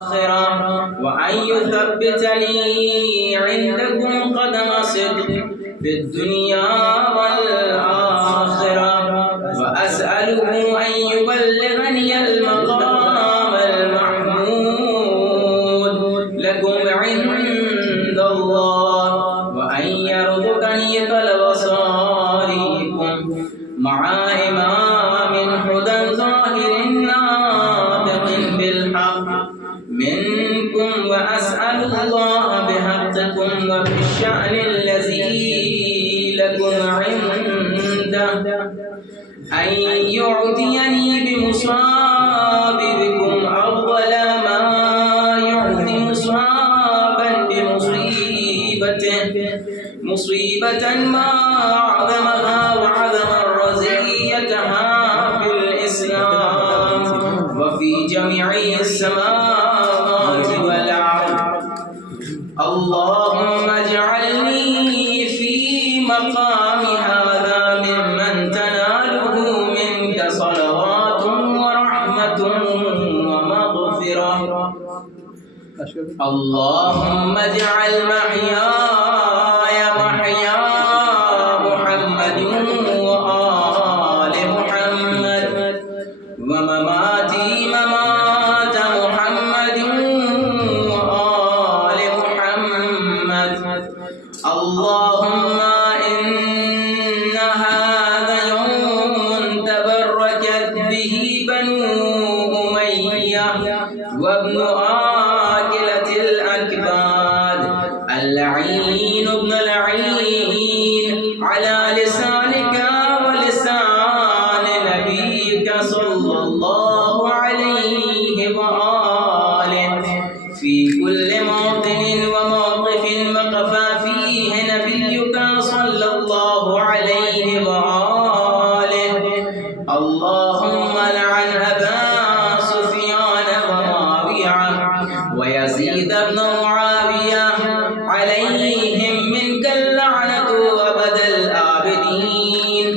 وأن يثبت لي عندكم قدم صدق في الدنيا والآخرة وأسأله أن يبلغني المقام المحمود لكم عند الله وأن يرزقني طلب صالحكم مع إمام هدى ظاهر ناطق بالحق منكم وأسأل الله بحقكم وبالشأن الذي لكم عنده أن يعطيني بمصابكم أول ما يعطي مصابا مصيبة ما أعظمها وعظم رزيتها في الإسلام وفي جميع السماوات والأرض. اللهم اجعلني في مقام هذا ممن تناله منك صلوات ورحمة ومغفرة. اللهم اجعل محياي محيا محمد وآل محمد ومماتي ممات محمد وآل محمد. اللهم إن هذا يوم تبركت به بنو أمية وابن آكلة الأكباد اللعين ابن العين على لسانك ولسان نبيك صلى الله عليه وآله في كل موطن وموقف وقف فيه نبيك صلى الله عليه وآله. اللهم لعن أبا سفيان ومعاوية ويزيد بن معاوية عليهم منك اللعنة أبد الآبدين.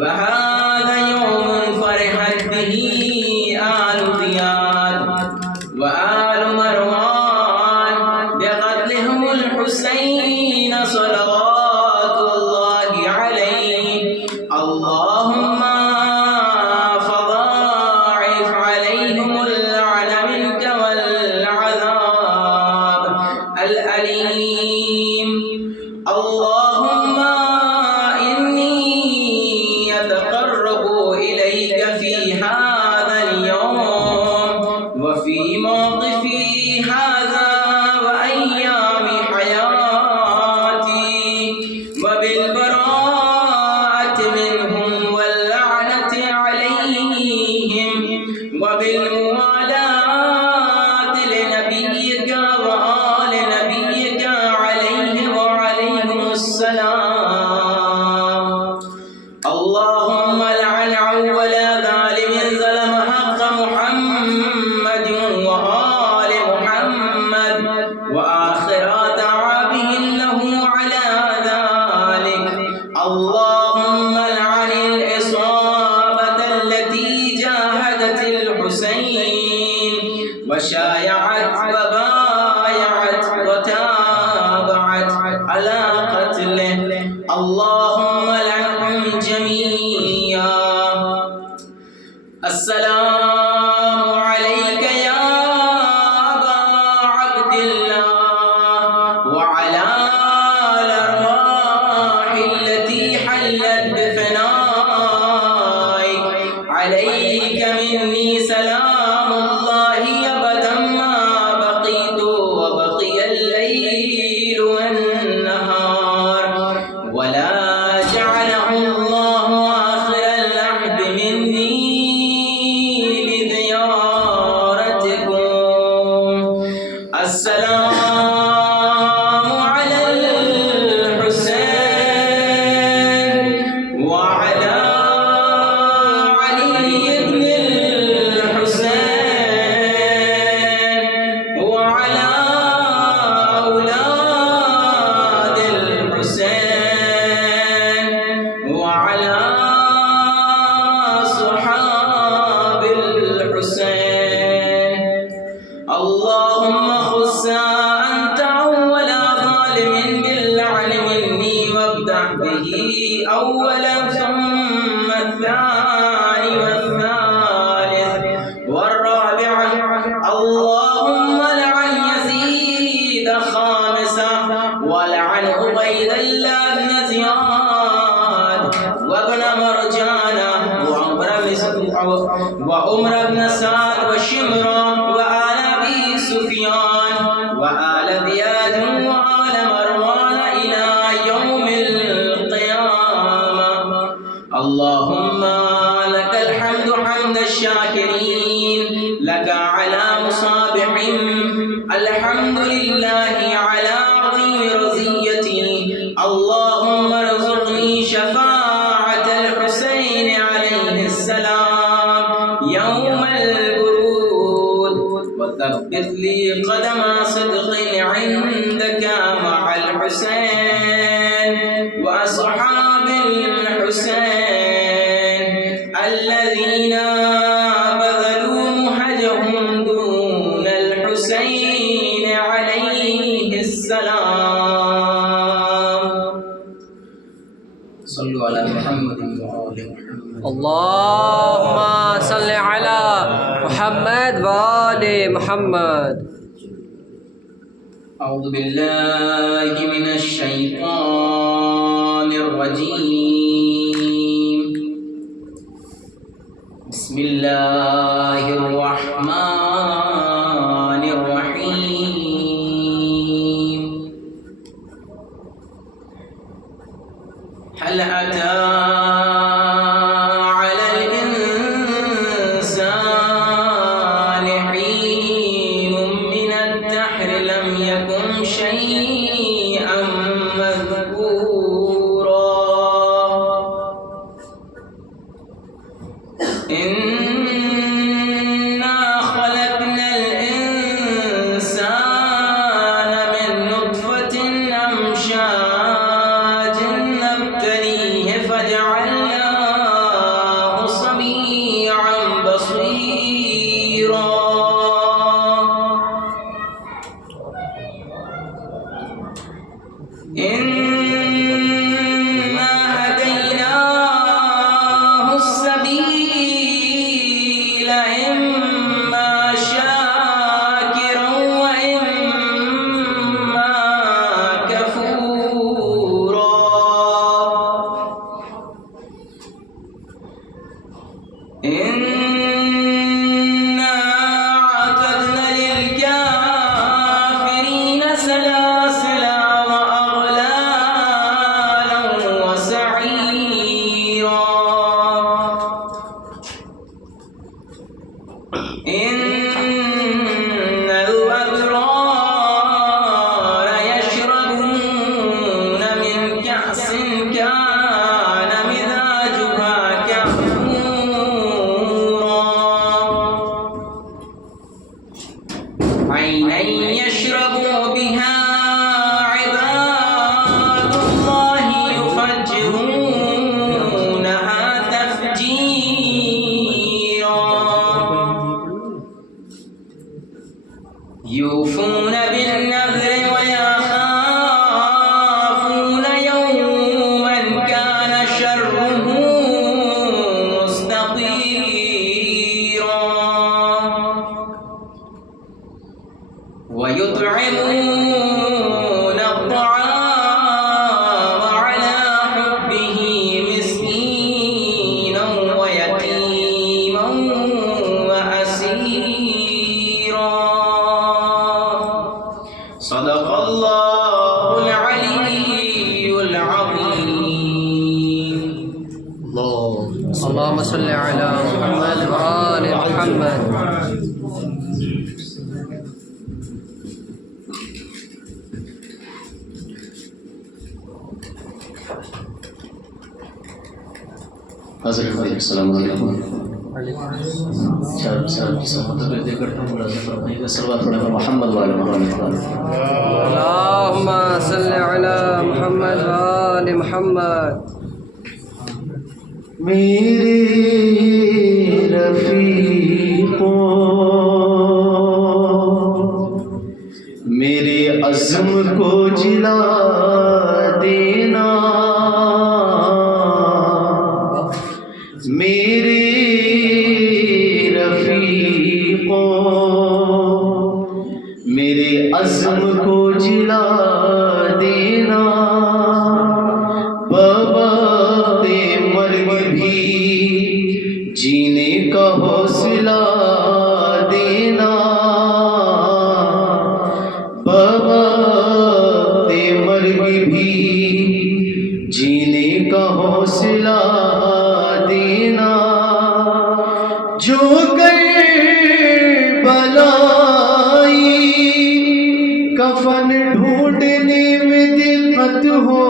وهذا يوم فرحت به آل زياد وآل مروان بقتلهم الحسين صلوات الله عليه. اللهم فضاعف عليهم اللعن منك والعذاب الأليم. اللهم إني أتقرب إليك في هذا اليوم وفي موقفي هذا وأيام حياتي وبالبراءة منهم واللعنة عليهم وبالموالاة لنبيك وآل نبيك عليه وعليهم السلام. اللهم لعن أول ظالم ظلم حق محمد وآل محمد وآخر دعواه له على ذلك. اللهم لعن العصابة التي جاهدت الحسين وشايعت وبايعت وتابعت على قتله. اللهم لعنهم جميعا. السلام عليك يا أبا عبد الله وعلى الأرواح التي حلت بفنائك. عليك مني سلام الله أبدا ما بقيت وبقي الليل والنهار ولا جعله الله آخر العهد مني لزيارتكم. السلام على الحسين وعلى علي بن الحسين وعلى أولاد الحسين وعلى صحاب الحسين. الله اللهم خص أنت أول ظالم باللعن مني وابدأ به أولا ثم الثاني والثالث والرابع. اللهم لعن يزيد خامسا ولعن عبيد الله بن زياد وابن مرجانة وعمر بن سعد وشمران وآل أبي سفيان وآل زياد وآل مروان إلى يوم القيامة. اللهم لك الحمد حمد الشاكرين، لك على مصابهم، الحمد لله على عظيم رزيتي. اللهم ارزقني شفاعة الحسين عليه السلام يوم الورود، وثبت لي قدم صدق عندك مع الحسين وأصحاب الحسين الذين بذلوا مهجهم دون الحسين عليه السلام. صلوا على محمد وآل محمد. اللهم صل على محمد وآل محمد. أعوذ بالله من الشيطان الرجيم. بسم الله الرحمن الرحيم. هل أتى على الإنسان حين من الدهر لم يكن شيئا مذكورا. إنا خلقنا الإنسان من نطفة أمشاج نبتليه فجعلناه سميعا بصيرا. إنا هديناه السبيل إما شاكرا وإما كفورا. إنا أعتدنا للكافرين سلاسلا وأغلالا وسعيرا. إن الأبرار يشربون من كأس كان مزاجها كافورا. عينا يشرب بها عباد الله يفجرونها تفجيرا. يوفون بالنذر ويخافون يوما كان شره مستطيرا. ويطعمون الطعام على حبه مسكينا ويتيما وأسيرا. صدق الله العلي العظيم. اللهم صل على محمد وآل محمد. حضرت السلام علیکم. چار سال کی سمت میں دے کر تم راضی فرمائیے گا. صلوات پڑھیں محمد وعلی محمد. اللهم صل على محمد وآل محمد. میرے رفیقوں میرے عزم کو جلا دینا، میرے رفیقوں میرے عزم کو جلا دینا، بوقت مرگ بھی جینے کا حوصلہ دینا، بوقت مرگ بھی جینے کا حوصلہ دینا، جو کربلائی کفن ڈھونڈنے میں دقت ہو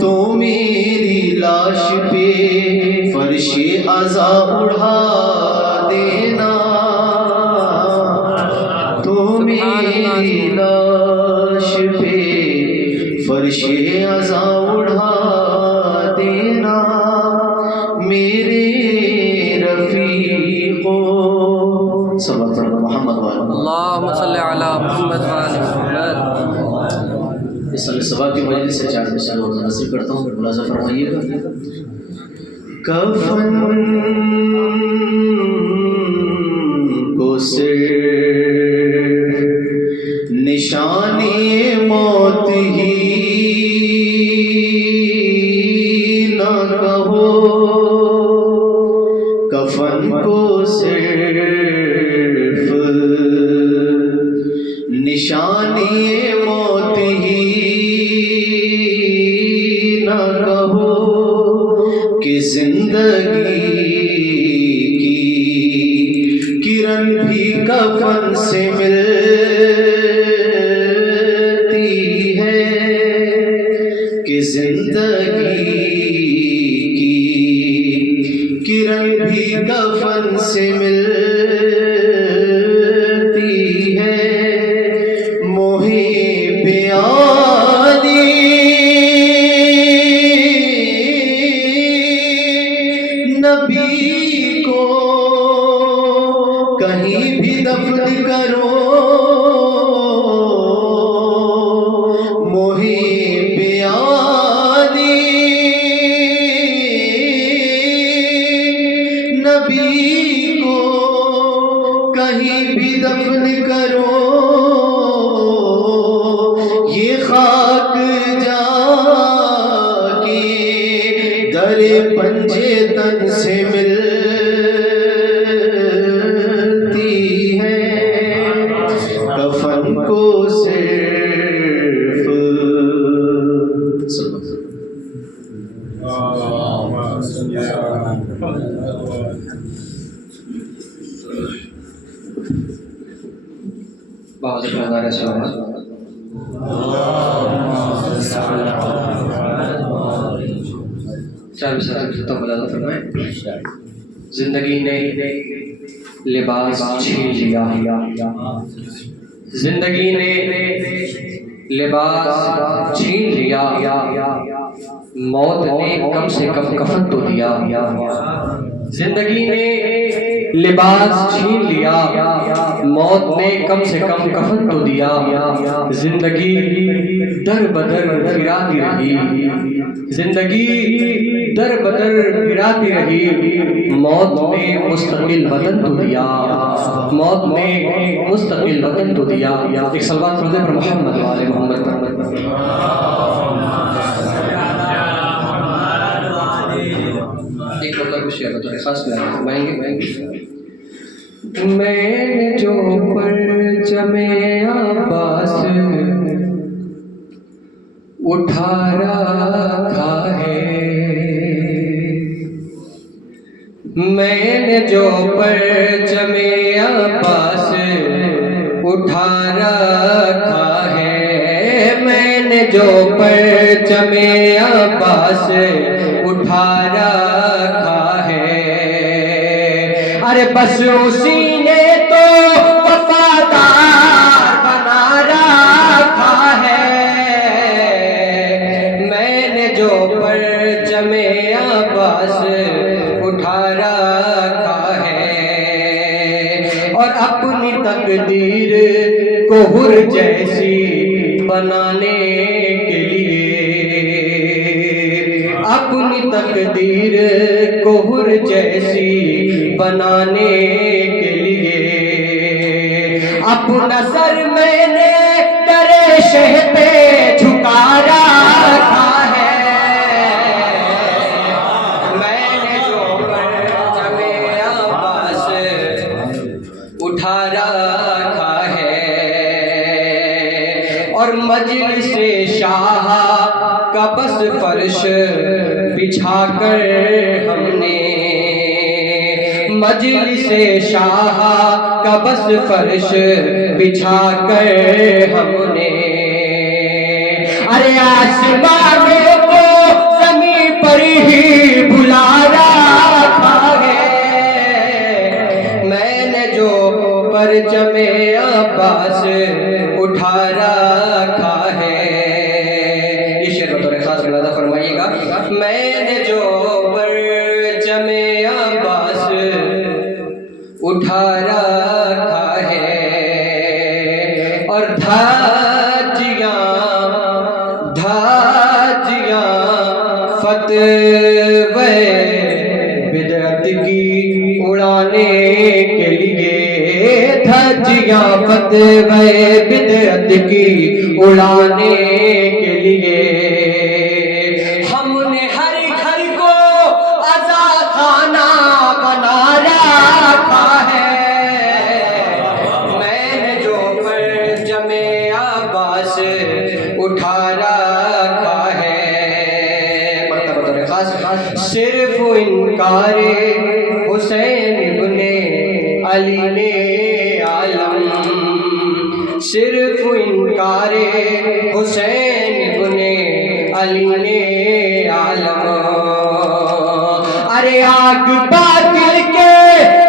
تو میری لاش پہ فرش عزا اڑا دینا، تو میری لاش پہ فرش عزا اڑا دینا، میرے رفیقوں صلی اللہ علیہ محمد اللہم صلی علی محمد وآل محمد۔ اس سال صبح کی مجلس سے 4 مثال حاصل کرتا ہوں، ملاحظہ فرمائیے گا۔ کفن کو صرف نشانی موت ہی نہ کہو، کفن کو صرف نشانی موت ہی نہ کہو، کہ زندگی کی کرن بھی کفن سے ملتی ہے، کہ زندگی کی کرن بھی کفن سے ملتی ہے، محب عالی نبی کو کہیں بھی دفن کرو، محب عالی نبی کو کہیں بھی دفن کرو، یہ خاک جا کے در پنجے تن سے ملتی ہے، کفن کو صرف بہت شکریہ زندگی نے لباس چھین لیا، زندگی نے لباس چھین لیا، موت نے کم سے کم کفن تو دیا، زندگی نے لباس چھین لیا، موت نے کم سے کم کفن تو دیا، زندگی در بدر پھراتی رہی، زندگی در بدر پھراتی رہی، موت نے مستقل وطن تو دیا، موت نے مستقل وطن تو دیا۔ ایک صلوات پڑھتے پر محمد وآل محمد۔ ایک مطلب کچھ ہے تو خاص میں میں جو پرچم عباس اٹھا رکھا ہے، میں نے جو پرچم عباس اٹھا رکھا ہے، میں نے جو پرچم عباس اٹھا رکھا ہے، ارے بس اسی نے تو وفادار بنا رکھا ہے، میں نے جو پرچم عباس اٹھا رکھا ہے، اور اور اپنی تقدیر کو حر جیسی بنانے کے لیے، اپنی تقدیر کو حر جیسی بنانے کے لیے اپنا سر میں نے درے شہ پہ جھکا رکھا ہے، میں نے جو پرچم عباس اٹھا رکھا ہے، اور مجلس شاہ کا بس فرش بچھا کر ہم نے، مجلس شاہ کا بس فرش بچھا کر ہم نے، ارے آسمانوں کو زمین پر ہی بلا رکھا ہے، میں نے جو پرچم عباس اٹھا رکھا ہے۔ یہ شعر بطور خاص ملاحظہ فرمائیے گا، میں نے جو پرچم عباس اٹھا رکھا ہے، اور دھاجیاں فتوے بدعت کی اڑانے کے لیے، دھاجیاں فتوے بدعت کی اڑانے کے لیے ہم نے ہر گھر کو عزا خانہ بنا رکھا ہے، میں نے جو پرچم عباس اٹھا رکھا ہے۔ مرتبہ خاص صرف انکار حسین ابن علی نے عالم، صرف انکار حسین ابن علی نے عالم، ارے آگ باطل کے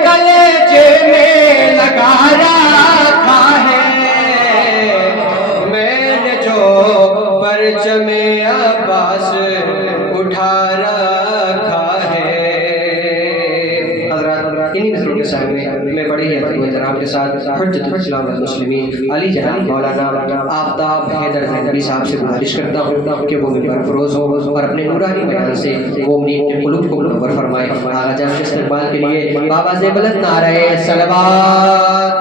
کلیجے میں لگا رکھا ہے، میں نے جو پرچم عباس اٹھا رکھا ہے۔ حضرات انہی نظروں کے سامنے میں بڑے ہی ادب و احترام کے ساتھ حجت الاسلام والمسلمین علی جناب مولانا آفتاب حیدر حیدری صاحب سے گزارش کرتا ہوں کہ وہ منبر فروز ہو اور اپنے نورانی بیان سے مومنین کے قلوب کو منور فرمائے۔ آغا جان کے استقبال کے لیے بآواز بلند نعرہ صلوات۔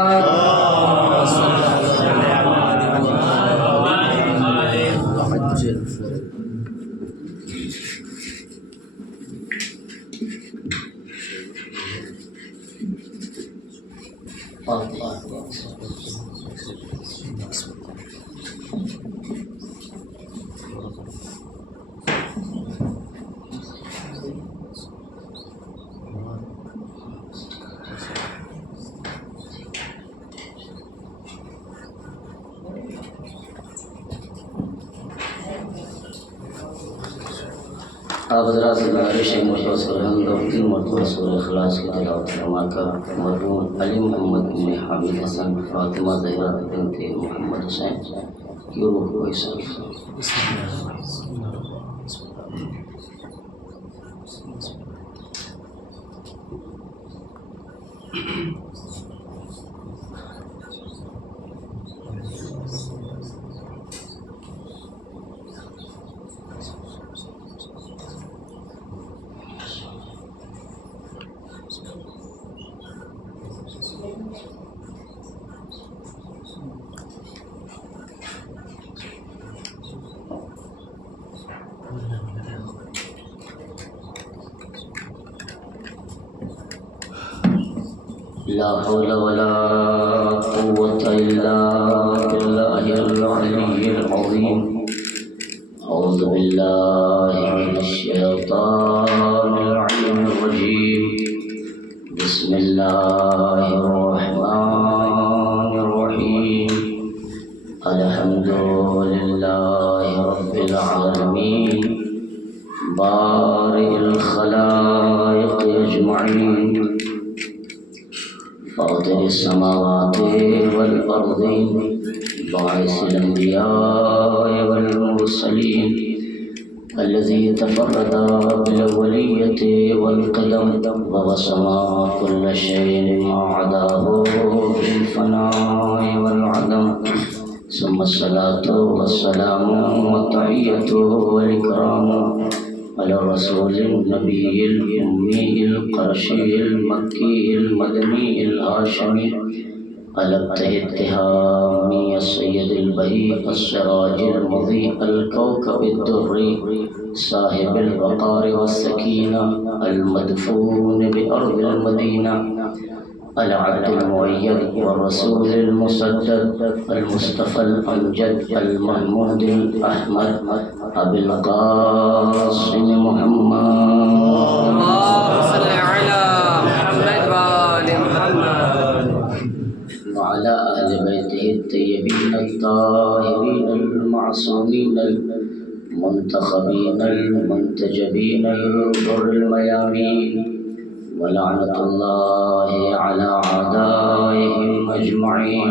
آپ حضرات سے گزارش ہے مرتبہ سورہ حمد اور 3 مرتبہ سورہ اخلاص کی تلاوت فرما کر مرحوم علی محمد بن حامد حسن فاطمہ زہرا بنت محمد حسین کی روح کو احسان لا حول ولا قوة إلا بالله العلي العظيم أعوذ بالله من الشيطان اللعين الرجيم بسم الله الرحمن الرحيم الحمد لله رب العالمين بارئ الخلائق أجمعين فاطر السماوات والأرض باعث الأنبياء والمرسلين الذي تفرد بالأولية والقدم ووسما كل شيء ما عداه بالفناء والعدم، ثم الصلاة والسلام والتحية والإكرام على الرسول النبي الأمي القرشي المكي المدني الهاشمي الابتهى التهامي السيد البهي السراج المضيء الكوكب الدري صاحب الوقار والسكينة المدفون بأرض المدينة العبد المؤيد والرسول المسدد المصطفى الأمجد المحمود الأحمد أبي القاسم محمد اللهم صل على محمد وآل محمد وعلى آل بيته الطيبين الطاهرين المعصومين المنتخبين المنتجبين الغر الميامين، ولعنة الله على أعدائهم أجمعين.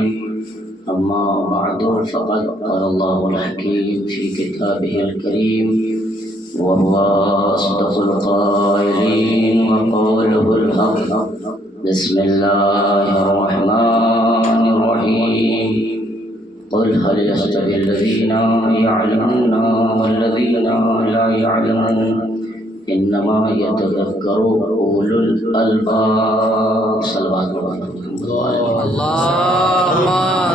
أما بعد، فقد قال الله الحكيم في كتابه الكريم وهو أصدق القائلين وقوله الحق. بسم الله الرحمن الرحيم. قل هل يستوي الذين يعلمون والذين لا يعلمون إنما يتذكر أولو الألباب. صلوات اللهم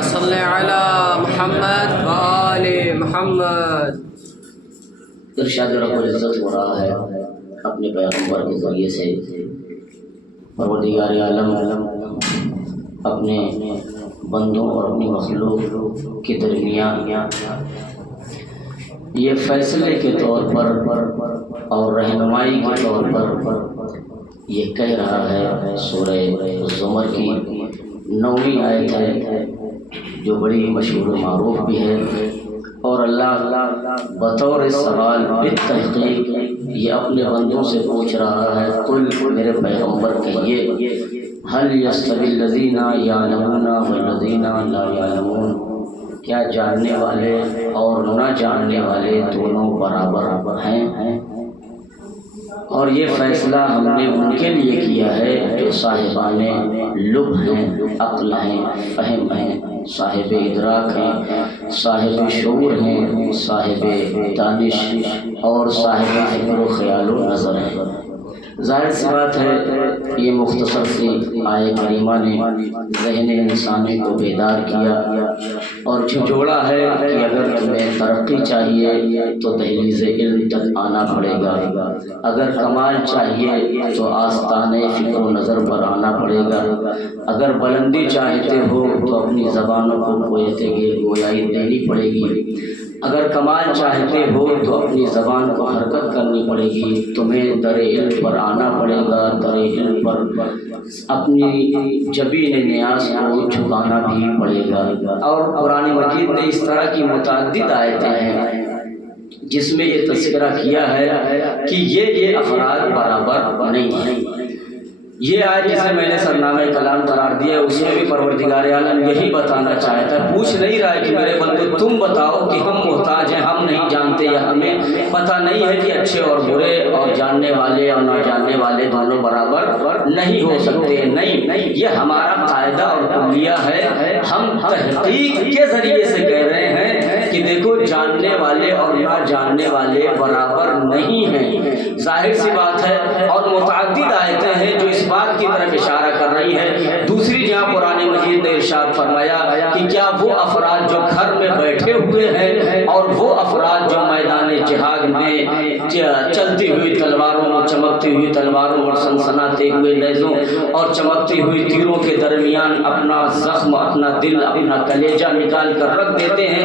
صل على محمد وآل محمد. ارشاد رب العزت ہو رہا ہے اپنے پیغمبر کے ذریعے سے، پروردگار عالم اپنے بندوں اور اپنی مخلوق کے درمیان یہ فیصلے کے طور پر اور رہنمائی کے طور پر یہ کہہ رہا ہے. سورہ زمر کی 9ویں آیت ہے جو بڑی مشہور و معروف بھی ہے، اور اللہ بطور سوال بالتحقیق یہ اپنے بندوں سے پوچھ رہا ہے. قل میرے پیغمبر کہیے، هل يستوي الذين يعلمون والذين لا يعلمون، کیا جاننے والے اور نہ جاننے والے دونوں برابر ہیں؟ اور یہ فیصلہ ہم نے ان کے لیے کیا ہے جو صاحبان لب ہیں، عقل ہیں، فہم ہیں، صاحب ادراک ہیں، صاحب شعور ہیں، صاحب دانش اور صاحب فکر و خیال و نظر ہیں. ظاہر سی بات ہے یہ مختصر سی آیت کریمہ نے ذہن انسانی کو بیدار کیا اور جھنجھوڑا ہے کہ اگر تمہیں ترقی چاہیے تو دہلیز علم تک آنا پڑے گا، اگر کمال چاہیے تو آستانے فکر و نظر پر آنا پڑے گا، اگر بلندی چاہتے ہو تو اپنی زبانوں کو گویائی دینی پڑے گی، اگر کمال چاہتے ہو تو اپنی زبان کو حرکت کرنی پڑے گی، تمہیں در علم پر آنا پڑے گا، در علم پر اپنی جبین نیاز کو جھکانا بھی پڑے گا. اور قرآن مجید نے اس طرح کی متعدد آیتیں ہیں جس میں یہ تذکرہ کیا ہے کہ یہ افراد برابر نہیں ہیں. یہ آیت جسے میں نے سرنامہ کلام قرار دیا اس میں بھی پروردگار عالم یہی بتانا چاہتا ہے. پوچھ نہیں رہا ہے کہ میرے بندو تم بتاؤ کہ ہم محتاج ہیں، ہم نہیں جانتے یا ہمیں پتہ نہیں ہے کہ اچھے اور برے اور جاننے والے اور نہ جاننے والے دونوں برابر نہیں ہو سکتے. نہیں، یہ ہمارا قاعدہ اور کلیہ ہے. ہم تحقیق کے ذریعے سے کہہ رہے ہیں کہ دیکھو جاننے والے اور نہ جاننے والے برابر نہیں ہیں. ظاہر سی بات ہے. اور متعدد آیتیں ہیں جو اس بات کی طرف اشارہ کر رہی ہے. دوسری جہاں قرآن مجید نے ارشاد فرمایا کہ کیا وہ افراد جو گھر میں بیٹھے ہوئے ہیں اور وہ افراد جو میدان جہاد میں چلتی ہوئی تلواروں اور چمکتی ہوئی تلواروں اور سنسناتے ہوئے نیزوں اور چمکتی ہوئی تیروں کے درمیان اپنا زخم، اپنا دل، اپنا کلیجہ نکال کر رکھ دیتے ہیں،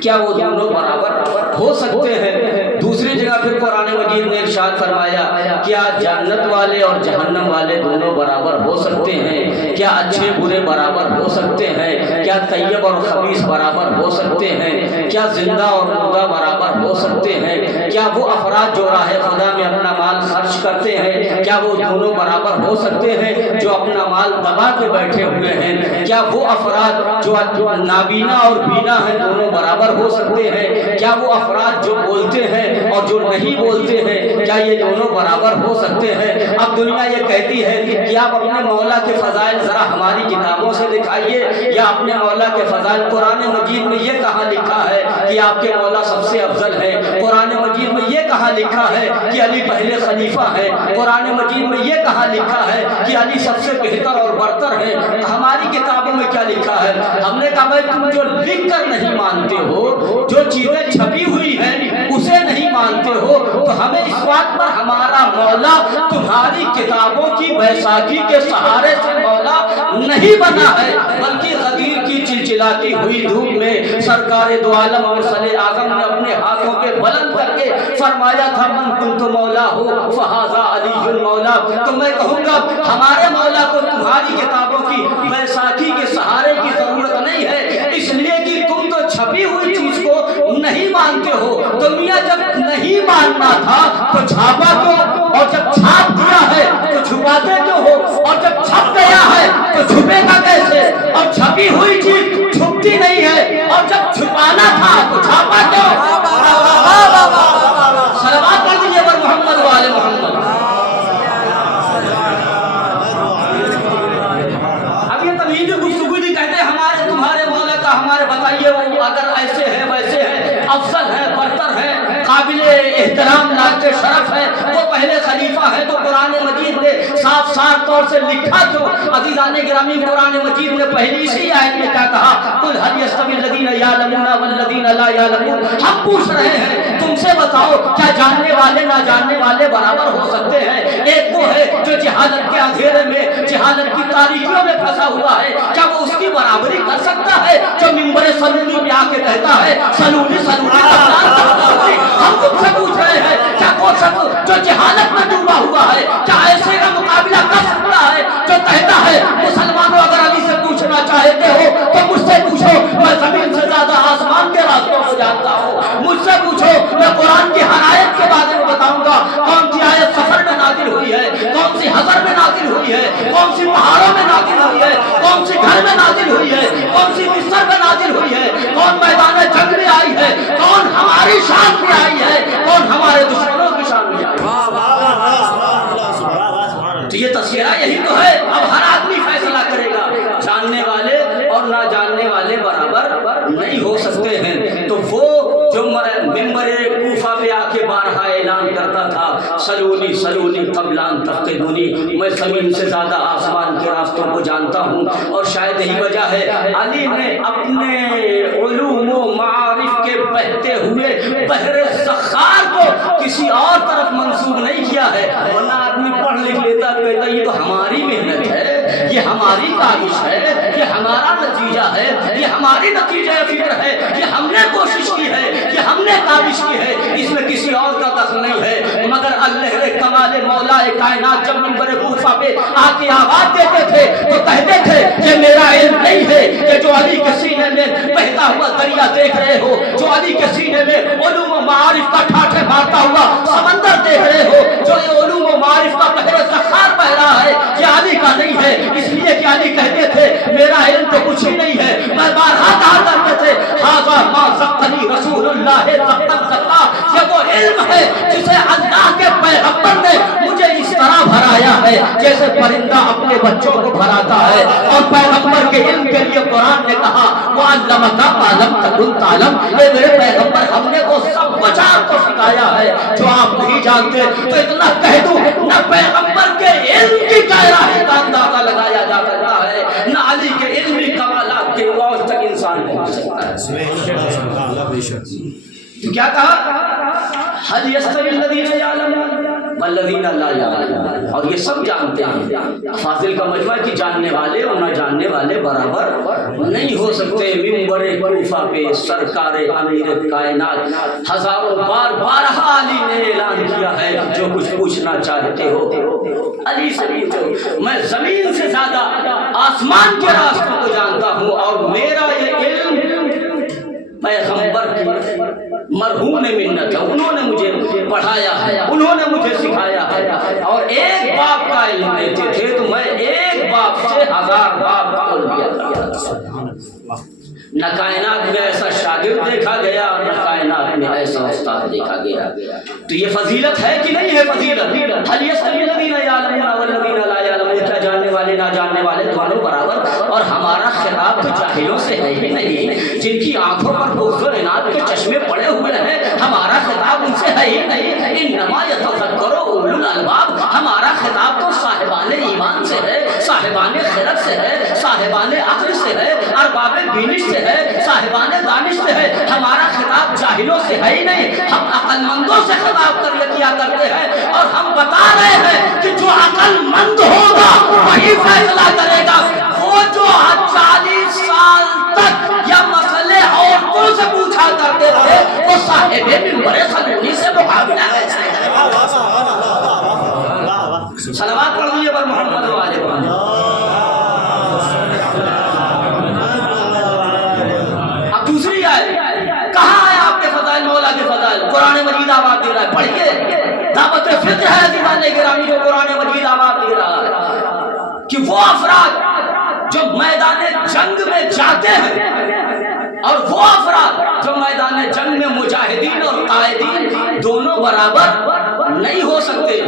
کیا وہ دونوں برابر ہو سکتے ہیں؟ دوسری جگہ پھر قرآن مجید نے ارشاد فرمایا کیا جنت والے اور جہنم والے دونوں برابر ہو سکتے ہیں؟ کیا اچھے برے برابر ہو سکتے ہیں؟ کیا طیب اور خبیث برابر ہو سکتے ہیں؟ کیا زندہ اور مردہ برابر ہو سکتے ہیں؟ کیا وہ افراد جو راہ خدا میں اپنا مال خرچ کرتے ہیں کیا وہ دونوں برابر ہو سکتے ہیں جو اپنا مال دبا کے بیٹھے ہوئے ہیں؟ کیا وہ افراد جو نابینا اور بینا ہیں دونوں برابر ہو سکتے ہیں؟ کیا وہ افراد جو بولتے ہیں اور جو نہیں بولتے ہیں کیا یہ دونوں برابر ہو سکتے ہیں؟ اب دنیا یہ کہتی ہے کہ آپ اپنے مولا کے فضائل ذرا ہماری کتابوں سے دکھائیے، یا اپنے مولا کے فضائل قرآن مجید میں یہ کہاں لکھا ہے کہ آپ کے مولا سب سے افضل ہے؟ قرآن مجید میں یہ کہاں لکھا ہے کہ علی پہلے خلیفہ ہے؟ قرآن مجید میں یہ کہاں لکھا ہے کہ علی سب سے بہتر اور برتر ہے؟ ہماری کتابوں میں کیا لکھا ہے؟ ہم نے کہا بھائی تم جو لکھ کر نہیں مانتے ہو، جو چیزیں چھپی ہوئی ہیں اسے نہیں مانتے ہو، تو ہمیں اس بات پر ہمارا مولا تمہاری کتابوں کی بیساکھی کے سہارے سے مولا نہیں بنا ہے، بلکہ غدیر کی چلچلاتی ہوئی دھوپ میں سرکار دو عالم اور مرسل اعظم نے اپنے ہاتھوں کے بلند کر کے فرمایا تھا من کنت مولا ہو فہذا علی المولا۔ تو میں کہوں گا ہمارے مولا کو تمہاری کتابوں کی بیساکھی کے سہارے کی ضرورت نہیں ہے، اس لیے کہ تم تو چھپی ہوئی چیز کو نہیں مانتے ہو۔ تو میاں جب نہیں ماننا تھا تو چھاپا کیوں؟ اور جب چھاپ دیا ہے تو چھپاتے کیوں ہو؟ اور جب چھپ گیا ہے تو چھپے گا کیسے؟ اور چھپی ہوئی چیز چھپتی نہیں ہے، اور جب چھپانا تھا تو چھاپا کیوں؟ صلوات پڑھ دیجیے پر محمد والے محمد۔ اب یہ تمہیدی گفتگو نہیں کہتے ہمارے تمہارے مولا کا، ہمارے بتائیے وہ اگر ایسے ہے ویسے ہے، افضل ہے برتر ہے، قابل احترام لائق شرف ہے، وہ پہلے خلیفہ ہے، تو قرآن مجید نے صاف صاف طور سے لکھا کیوں؟ عزیزان گرامی قرآن مجید نے پہلی سی آیت میں کیا کہا؟ قل هل يستوي الذين يعلمون والذين لا يعلمون۔ ہم پوچھ رہے ہیں تم سے بتاؤ کیا جاننے والے نہ جاننے والے برابر ہو سکتے ہیں؟ ایک وہ ہے جو جہالت کے اندھیرے میں جہالت کی تاریکیوں میں پھنسا ہوا ہے، کیا وہ اس کی برابری کر سکتا ہے؟ جو ممبر سلونی پہ آ کے کہتا ہے سلونی سلونی ہم تم سے پوچھ رہے ہیں کیا وہ شخص جو جہالت میں ڈوبا ہوا ہے کیا ایسے کا مقابلہ کر سکتا ہے جو کہتا ہے مسلمانوں اگر علی سے پوچھنا چاہتے ہو تو مجھ سے پوچھو، میں زمین سے زیادہ آسمان کے راستوں کو جانتا ہوں، مجھ سے پوچھو میں قرآن کی ہر آیت کے بارے میں بتاؤں گا، کون سی آیت سفر میں نازل ہوئی ہے، کون سی حضر میں نازل ہوئی ہے، کون سی پہاڑوں میں نازل ہوئی ہے، کون سی گھر میں نازل ہوئی ہے، کون سی مصر میں نازل ہوئی ہے، کون میدان جنگ میں آئی ہے، کون ہماری شان میں آئی ہے، کون ہمارے دشمنوں کی شان میں آئی ہے۔ تو یہ تذکرہ یہی تو ہے۔ اب ہر آدمی فیصلہ کرے گا، جاننے والے اور نہ جاننے والے برابر نہیں ہو سکتے ہیں۔ تو وہ جو ممبر کوفہ پہ آ کے بارہا اعلان کرتا تھا سلونی سلونی قبل ان تفقدونی، میں زمین سے زیادہ آسمان کے راستوں کو جانتا ہوں، اور شاید یہی وجہ ہے علی نے اپنے علوم و معارف کے بہتے ہوئے بحر زخار کو کسی اور طرف منسوب نہیں کیا ہے، ورنہ آدمی پڑھ لکھ لیتا کہتا یہ تو ہماری محنت ہے، یہ ہماری کاوش ہے، یہ ہمارا نتیجہ ہے، یہ ہماری نتیجہ فکر ہے، یہ ہم نے کوشش کی ہے، یہ ہم نے کاوش کی ہے، اس میں کسی اور کا دخل نہیں ہے۔ مگر اللہ کمال مولا کائنات جب منبر کوفہ پہ آ کے آواز دیتے تھے تو کہتے تھے کہ میرا علم نہیں ہے کہ جو علی کے سینے میں بہتا ہوا دریا دیکھ رہے ہو، جو علی کے سینے میں علوم و معارف کا ٹھاٹھے مارتا ہوا سمندر دیکھ رہے ہو، جو یہ علوم و معارف کا بحر زخار بہ رہا ہے، یہ علی کا نہیں ہے۔ اس لیے کہ علی کہتے تھے میرا علم تو کچھ ہی نہیں ہے، میں بارہا کہا کرتے تھے ھذا ما زقنی رسول اللہ زقا زقا، یہ وہ علم ہے جسے اللہ کے پیغمبر نے مجھے اس طرح بھرایا ہے جیسے پرندہ اپنے بچوں کو بھراتا ہے۔ اور پیغمبر کے علم کے لیے قرآن نے کہا وَعَلَّمَكَ مَا لَمْ تَكُنْ تَعْلَمْ، اے میرے پیغمبر ہم نے وہ سب وجار کو سکھایا ہے جو آپ نہیں جانتے۔ تو اتنا کہہ دوں نہ پیغمبر کے علم کی گہرائی کا اندازہ لگایا جا سکتا ہے، نہ علی کے علمی کمالات کے روز تک انسان پہنچ سکتا ہے۔ تو کیا کہا هل يستوي الذين يعلمون والذين لا يعلمون، اور یہ سب جانتے ہیں فاضل کا مجمع کی جاننے والے اور نہ جاننے والے برابر نہیں ہو سکتے۔ منبر کوفہ پہ سرکار امیر کائنات ہزاروں بار بارہا علی نے اعلان کیا ہے جو کچھ پوچھنا چاہتے ہو علی سے پوچھو، میں زمین سے زیادہ آسمان کے راستوں کو جانتا ہوں، اور میرا یہ علم پیغمبر کی مرہون منت ہے، انہوں نے مجھے پڑھایا ہے، انہوں نے مجھے سکھایا ہے، اور ایک باپ کا علم دیتے تھے تو میں ایک باپ سے 1000 باپ کا علم دیا کرتا۔ نہ کائنات میں ایسا شاگرد دیکھا گیا، نہ کائنات میں ایسا استاد دیکھا گیا۔ تو یہ فضیلت ہے کہ نہیں ہے فضیلت؟ حل یستوی الذین یعلمون والذین لا یعلمون، کیا جاننے والے نہ جاننے والے دونوں برابر؟ اور ہمارا خطاب تو جاہلوں سے ہے ہی نہیں، جن کی آنکھوں پر بغض و عناد کے چشمے پڑے ہوئے ہیں، ہمارا خطاب ان سے ہے ہی نہیں۔ انما یتذکر اولو الالباب، ہمارا خطاب تو صاحبان ایمان سے ہے، صاحبان خرد سے ہے، صاحبان عقل سے ہے، ارباب بینش سے ہے، صاحبان دانش سے ہے۔ ہمارا خطاب جاہلوں سے ہے ہی نہیں، ہم عقل مندوں سے خطاب کیا کرتے ہیں، اور ہم بتا رہے ہیں کہ جو عقل مند ہوگا وہی فیصلہ کرے گا۔ وہ جو 40 سال تک یا مسئلے عورتوں سے پوچھا کرتے رہے، وہ صاحب منبر سلونی سے مقابلہ کیسے کرے گا؟ صلوات پڑھیے پر محمد و آلہ محمد۔ اب دوسری آیت، کہاں ہے آپ کے فضائل، مولا کے فضائل؟ قرآن مجید آواز دے رہا ہے، پڑھیے۔ دعوت فکر ہے عزیزان گرامی جو قرآن مجید آواز دے رہا ہے کہ وہ افراد جو میدان جنگ میں جاتے ہیں، اور وہ افراد جو میدان جنگ میں مجاہدین اور قائدین دونوں برابر نہیں ہو سکتے۔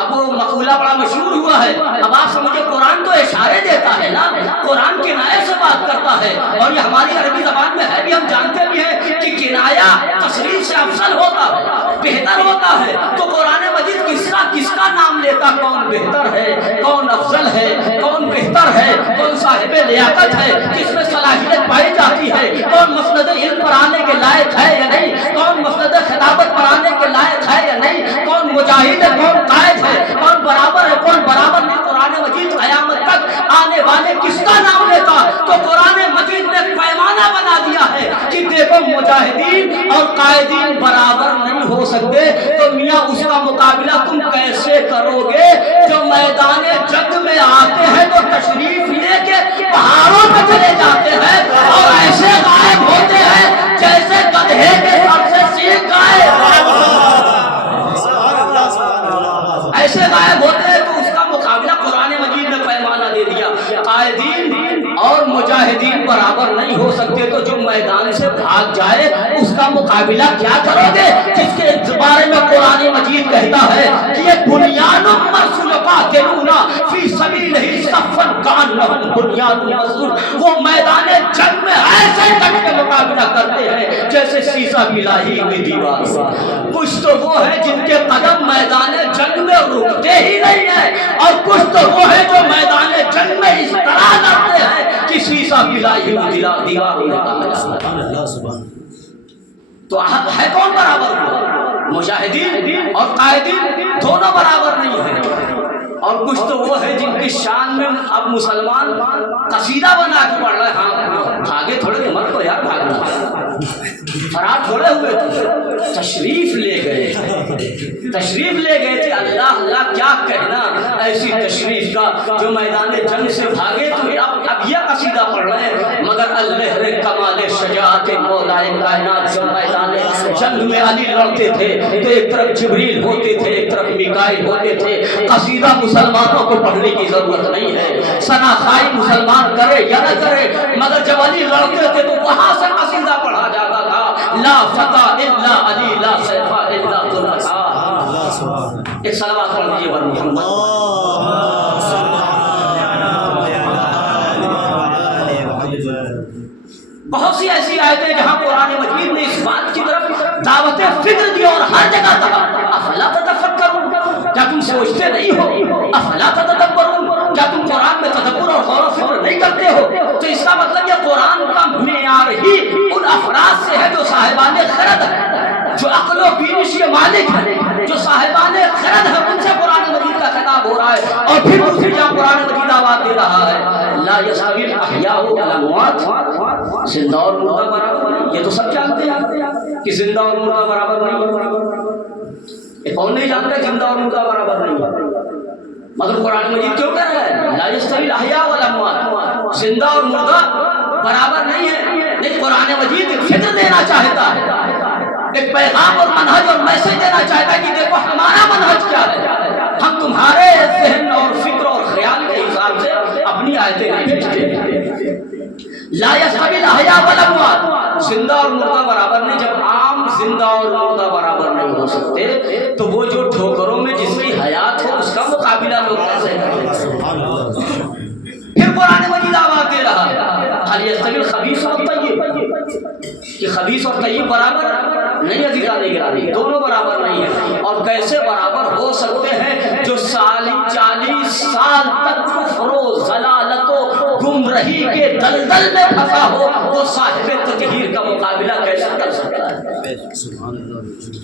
اب وہ مقولہ بڑا مشہور ہوا ہے، اب آپ سمجھے قرآن تو اشارے دیتا ہے نا، قرآن کنایہ سے بات کرتا ہے، اور یہ ہماری عربی زبان میں ہے بھی، ہم جانتے بھی ہیں کہ کنایہ تصریف سے افضل ہوتا ہے، بہتر ہوتا ہے۔ تو قرآن مجید کس کا نام لیتا، کون بہتر ہے، کون افضل ہے، کون بہتر ہے، کون صاحب لیاقت ہے، کس میں صلاحیت پائی جاتی ہے، کون مسند علم پر آنے کے لائق ہے یا نہیں، کون مسند خطابت پر آنے کے لائق ہے یا نہیں، کون مجاہد ہے، کون قائد ہے، کون برابر ہے، کون برابر نہیں۔ قرآن مجید قیامت تک آنے والے کس کا نام لیتا؟ تو قرآن مجید نے پیمانہ بنا دیا ہے کہ دیکھو مجاہدین اور قائدین برابر نہیں ہو سکتے، تو میاں اس کا مقابلہ تم کیسے کرو گے؟ جو میدان جنگ میں آتے ہیں تو تشریف لے کے پہاڑوں پہ چلے جاتے ہیں، اور ایسے غائب ہوتے ہیں جیسے گدھے کے سر سے سینگ غائب، ایسے غائب ہوتے ہیں۔ تو اس کا مقابلہ قرآن مجید نے پیمانہ دے دیا، قائدین اور مجاہدین برابر نہیں ہو سکتے، تو جو میدان سے بھاگ جائے اس کا مقابلہ کیا کرو گے؟ جس کے بارے میں قرآن مجید کہتا ہے کہ یہ بنیان مرصوص قاتلون فی سبیلہ صفا کانہم بنیان مرصوص، وہ میدان جنگ میں ایسے ڈٹ کے مقابلہ کرتے ہیں جیسے سیسا ملائی ہوئی دیوار۔ کچھ تو وہ ہے جن کے قدم میدان جنگ میں رکتے ہی نہیں ہیں، اور کچھ تو وہ ہے جو میدان جنگ میں اس طرح لڑتے ہیں کہ سیسا ملائی ہوئی دیوار انہیں کہا جاتا ہے۔ تو ہے کون برابر؟ مجاہدین اور قائدین دونوں برابر نہیں ہیں، اور کچھ تو وہ ہے جن کی شان میں اب مسلمان قصیدہ بنا کے پڑھ رہے ہیں۔ ہاں بھاگے تھوڑے تھے، مت کو یار بھاگنا، فرار تھوڑے ہوئے تھے، تشریف لے گئے تھے۔ اللہ اللہ کیا کہنا ایسی تشریف کا، جو میدان جنگ سے بھاگے تو اب یہ قصیدہ پڑھ رہے ہیں، مگر اللہ کمال شجاعت مولا کائنات، جو میدان جنگ میں علی لڑتے تھے تو ایک طرف جبریل ہوتے تھے، ایک طرف میکائیل ہوتے تھے۔ قصیدہ مسلمانوں کو پڑھنے کی ضرورت نہیں ہے، ثنا خائی مسلمان کرے یا نہ کرے، مگر جب علی لڑتے تھے تو وہاں سے قصیدہ پڑھا جاتا تھا، لا فتح الا علی لا سیف الا ذوالفقار۔ ایک صلوات پڑھ دیجیے پر محمد۔ بہت سی ایسی آیتیں جہاں قرآن مجید نے اس بات کی طرف دعوت فکر دی، اور ہر جگہ کہا افلا تتفکرون، کیا تم سوچتے نہیں ہو؟ افلا تتدبرون، کیا تم قرآن میں تدبر اور غور و فکر نہیں کرتے ہو؟ تو اس کا مطلب یہ قرآن کا معیار ہی ان افراد سے ہے جو صاحبان خرد ہے، جو عقل و بینش کے مالک ہیں، جو صاحبان خرد ہیں، ان سے قرآن مجید کا خطاب ہو رہا ہے۔ اور پھر دوسری جگہ قرآن مجید آواز دے رہا ہے لا یستوی الاحیاء والاموات، زندہ اور مردہ برابر نہیں۔ یہ تو سب جانتے ہیں کہ زندہ اور مردہ برابر نہیں ہے، کون نہیں جانتا زندہ اور مردہ برابر نہیں ہے؟ مگر قرآن مجید کیوں کہہ رہا ہے لا یستوی الاحیاء والاموات، زندہ اور مردہ برابر نہیں ہے؟ نہیں، قرآن مجید فکر دینا چاہتا ہے ایک پیغام اور منہج اور میسج دینا چاہتا ہے کہ دیکھو ہمارا منہج کیا ہے، ہم تمہارے ذہن اور فکر اور خیال کے حساب سے اپنی آیتیں نہیں بھیجتے۔ لا یستوی الاحیاء والاموات، زندہ اور مردہ برابر نہیں۔ جب عام زندہ اور مردہ برابر نہیں ہو سکتے تو وہ جو ٹھوکروں میں جس کی حیات ہو اس کا مقابلہ لوگ کیسے کریں؟ پھر قرآن مجید آواز دے رہا حل یستوی الخبیث والطیب، کہ خبیث اور طیب برابر نہیں، عزیزان گرامی دونوں برابر نہیں ہیں۔ اور کیسے برابر ہو سکتے ہیں؟ جو 40 سال تک کفر و ضلالت و گمراہی کے دلدل میں پھنسا ہو وہ صاحب تطہیر کا مقابلہ کیسے کر سکتا ہے؟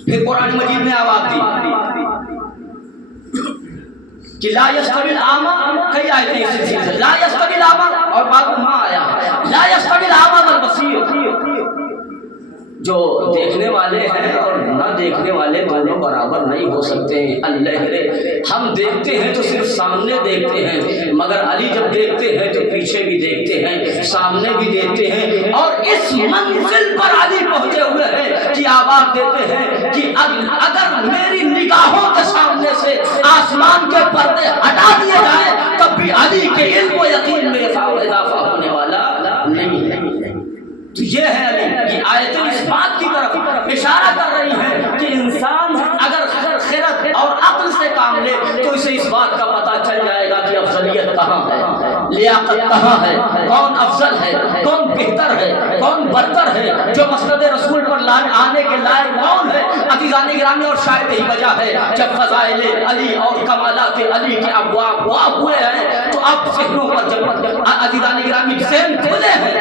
پھر قرآن مجید نے آواز دی کہ لا یستوی الاعمی، کئی آیتیں اس سلسلے سے، لا یستوی الاعمی، اور بعد میں آیا لا یستوی الاعمی والبصیر، جو دیکھنے والے ہیں اور نہ دیکھنے والے دونوں برابر نہیں ہو سکتے ہیں۔ اللہ ہم دیکھتے ہیں تو صرف سامنے دیکھتے ہیں، مگر علی جب دیکھتے ہیں تو پیچھے بھی دیکھتے ہیں، سامنے بھی دیکھتے ہیں، اور اس منزل پر علی پہنچے ہوئے ہیں کہ آواز دیتے ہیں کہ اگر میری نگاہوں کے سامنے سے آسمان کے پردے ہٹا دیے جائیں تب بھی علی کے علم و یقین میں اضافہ ہونے والا نہیں ہے۔ تو یہ ہے علی کی آیتیں اس بات کی طرف اشارہ کر رہی ہیں کہ انسان اگر خرد اور عقل سے کام لے تو اسے اس بات کا پتہ چل جائے گا کہ افضلیت کہاں ہے، لیاقت کہاں ہے، کون افضل ہے، کون بہتر ہے، کون برتر ہے، جو مسند رسول پر آنے کے لائق کون ہے۔ عزیزان گرامی اور شاید یہی وجہ ہے جب فضائل علی اور کمالات علی کے ابواب واضح ہوئے ہیں تو اب ذہنوں پر جب عزیزان گرامی ذہن کھلے ہیں،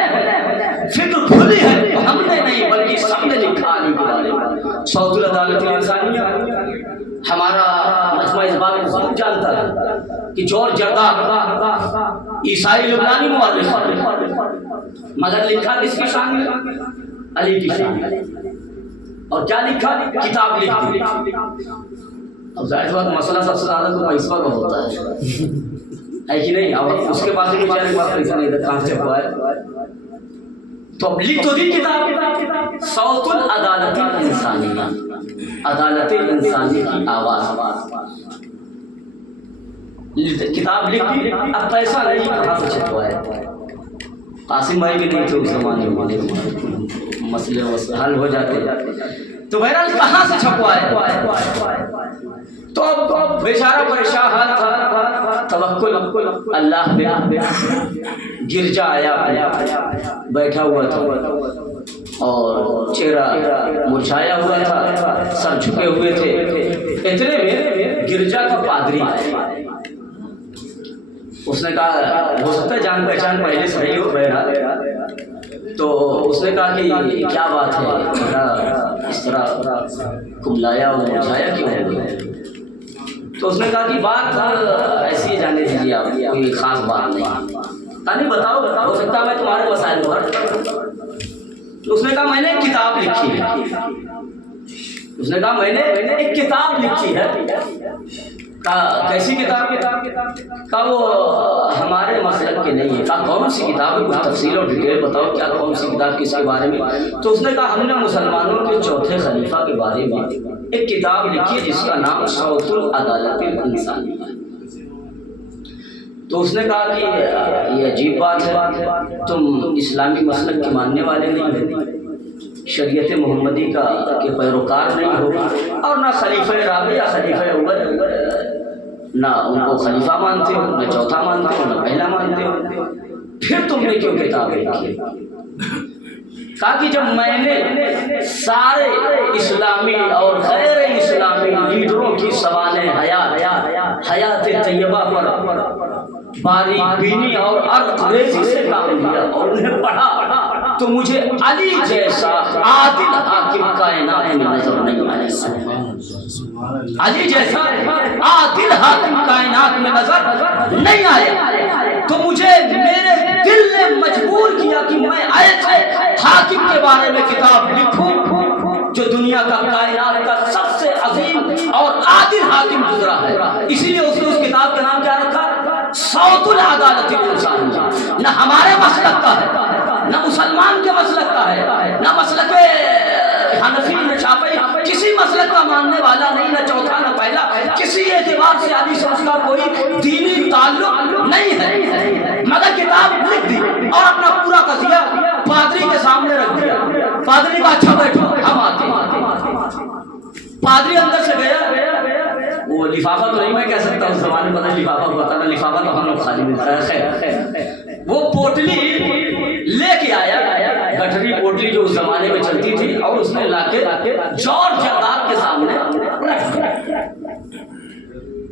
فکر کھلی ہے، تو ہم نے نہیں بلکہ سب نے لکھا علی کے بارے میں۔ صوت العدالت الانسانیہ ہمارا مجمع اس بات کو خوب جانتا ہے کہ جورج جرداق عیسائی لبنانی مورخ مگر لکھا کس کی شان میں؟ علی کی شان میں۔ اور کیا لکھا؟ کتاب لکھ دی۔ اب ظاہر بات مسئلہ سب سے زیادہ تو پیسہ کا ہوتا ہے کہ نہیں؟ اب اس کے بعد بھی پیسہ نہیں تھا، کہاں سے ہوا ہے؟ تو اب لکھ تو دی کتاب، صوت العدالت الانسانیہ، عدالت انسانی کی آواز، کتاب لکھ دی۔ اب پیسہ نہیں، کہاں سے چھپوایا؟ قاسم بھائی بھی نہیں تھے اس زمانے میں، مسئلے حل ہو جاتے، تو بہرحال کہاں سے چھپوایا؟ تو اب بیچارہ پریشان حال تھا، توکل اللہ پہ، گرجا آیا، بیٹھا ہوا تھا اور چہرہ مرجھایا ہوا تھا، سر جھکے ہوئے تھے۔ اتنے میں گرجا کا پادری آیا، اس نے کہا ہو سکتا ہے جان پہچان پہلے سے نہیں ہو، بہرحال تو اس نے کہا کہ کیا بات ہے، اس طرح کملایا اور مرجھایا کیوں ہے؟ تو اس نے کہا کہ بات ایسی ہے، جانے دیجیے آپ، کوئی خاص بات نہیں۔ نہیں بتاؤ، ہو سکتا ہے میں تمہارے مسائل پر۔ تو اس نے کہا میں نے ایک کتاب لکھی ہے، اس نے کہا میں نے ایک کتاب لکھی ہے۔ کہا کیسی کتاب؟ کہا وہ ہمارے مسلک کے نہیں ہے۔ کہا کون سی کتاب ہے؟ کچھ تفصیل اور ڈیٹیل بتاؤ، کیا کون سی کتاب، کس کے بارے میں؟ تو اس نے کہا ہم نے مسلمانوں کے چوتھے خلیفہ کے بارے میں ایک کتاب لکھی ہے جس کا نام صوت العدالت الانسانی ہے۔ تو اس نے کہا کہ یہ عجیب بات ہے، تم اسلامی مسلک کے ماننے والے نہیں ہو، شریعت محمدی کا کے پیروکار نہیں ہو، اور نہ خلیفہ رابع یا خلیفہ اول، نہ ان کو خلیفہ مانتے ہو، نہ چوتھا مانتے ہو، نہ پہلا مانتے ہو، پھر تم نے کیوں کتاب لکھی؟ کہا کہ جب میں نے سارے اسلامی اور غیر اسلامی لیڈروں کی سوانح حیات طیبہ پر باریک بینی اور عرق ریزی سے کام لیا اور انہیں پڑھا تو مجھے علی جیسا عادل حاکم کائنات میں نظر نہیں آیا، علی جیسا عادل حاکم کائنات میں نظر نہیں آیا۔ تو مجھے میرے دل نے مجبور کیا کہ میں ایسے حاکم کے بارے میں کتاب لکھوں جو دنیا کا کائنات کا سب سے عظیم اور عادل حاکم گزرا ہے۔ اسی لیے اس نے اس کتاب کا نام کیا رکھا؟ صوت العدالت الانسانی۔ نہ ہمارے مسلک کا ہے، نہ مسلمان کے مسلک کا ہے، نہ مسلک حنفی، نہ شافعی کسی اعتبار سے علی سے اس کا کوئی دینی تعلق نہیں ہے، مگر کتاب لکھ دی اور اپنا پورا قضیہ پادری کے سامنے رکھ دیا۔ پادری کا اچھا بیٹھو ہم آتے ہیں۔ پادری اندر سے گیا، وہ لفافہ تو نہیں میں کہہ سکتا، اس زمانے میں پتہ لفافہ ہوتا تھا، لفافہ تو ہم لوگ خالی ملتا ہے، خیر وہ پوٹلی لے کے آیا، گٹھری پوٹلی جو اس زمانے میں چلتی تھی، اور اس نے لا کے جارج جرداد کے سامنے رکھ دیا۔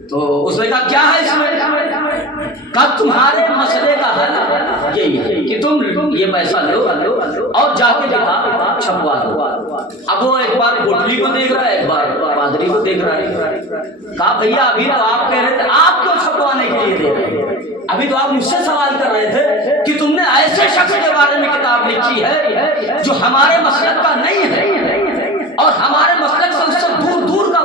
تو اس نے کہا کیا ہے اس میں؟ کہا تمہارے مسئلے کا حل یہی ہے کہ تم یہ پیسہ لو اور جا کے کتاب چھپوا دو۔ اب وہ ایک بار پوٹلی کو دیکھ رہا ہے، ایک بار پادری کو دیکھ رہا ہے۔ کہا بھیا ابھی تو آپ کہہ رہے تھے، آپ کیوں چھپوانے کے لیے دے رہے ہیں؟ ابھی تو آپ مجھ سے سوال کر رہے تھے کہ تم نے ایسے شخص کے بارے میں کتاب لکھی ہے جو ہمارے مسلک کا نہیں ہے اور ہمارے مسلک سے اس سے دور دور کا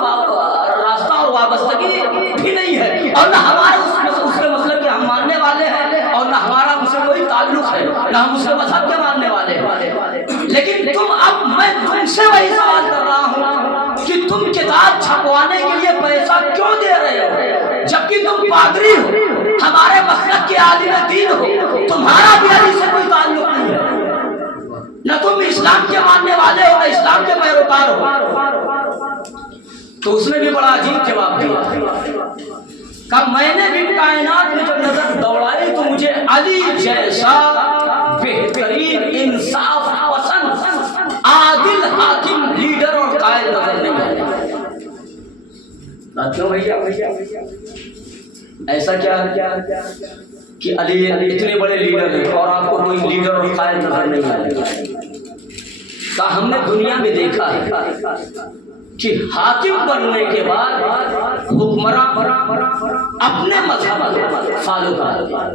راستہ اور وابستگی بھی نہیں ہے، اور نہ ہمارے اس کے مسلک کے ہم ماننے والے ہیں اور نہ ہمارا اس سے کوئی تعلق ہے، نہ ہم اس کے مذہب کے ماننے والے ہیں۔ لیکن میں تم سے وہی سوال کر رہا ہوں کہ تم کتاب چھپوانے کے لیے پیسہ کیوں دے رہے ہو، جبکہ تم پادری ہو، ہمارے مسلک کے عالم دین ہو، تمہارا بھی علی سے کوئی تعلق نہیں ہے، نہ تم اسلام کے ماننے والے ہو نہ اسلام کے پیروکار ہو۔ تو اس نے بھی بڑا عجیب جواب دیا، کہ میں نے بھی کائنات میں جب نظر دوڑائی تو مجھے علی جیسا بہترین انصاف پسند عادل حاکم لیڈر اور قائد نظر نہیں آیا۔ کیوں بھیا ایسا کیا کہ علی اتنے بڑے لیڈر ہیں اور آپ کو کوئی لیڈر اور قائد نظر نہیں آیا؟ کہ ہم نے دنیا میں دیکھا ہے کہ حاکم بننے کے بعد حکمراں اپنے مذہب فالو کرتے ہیں۔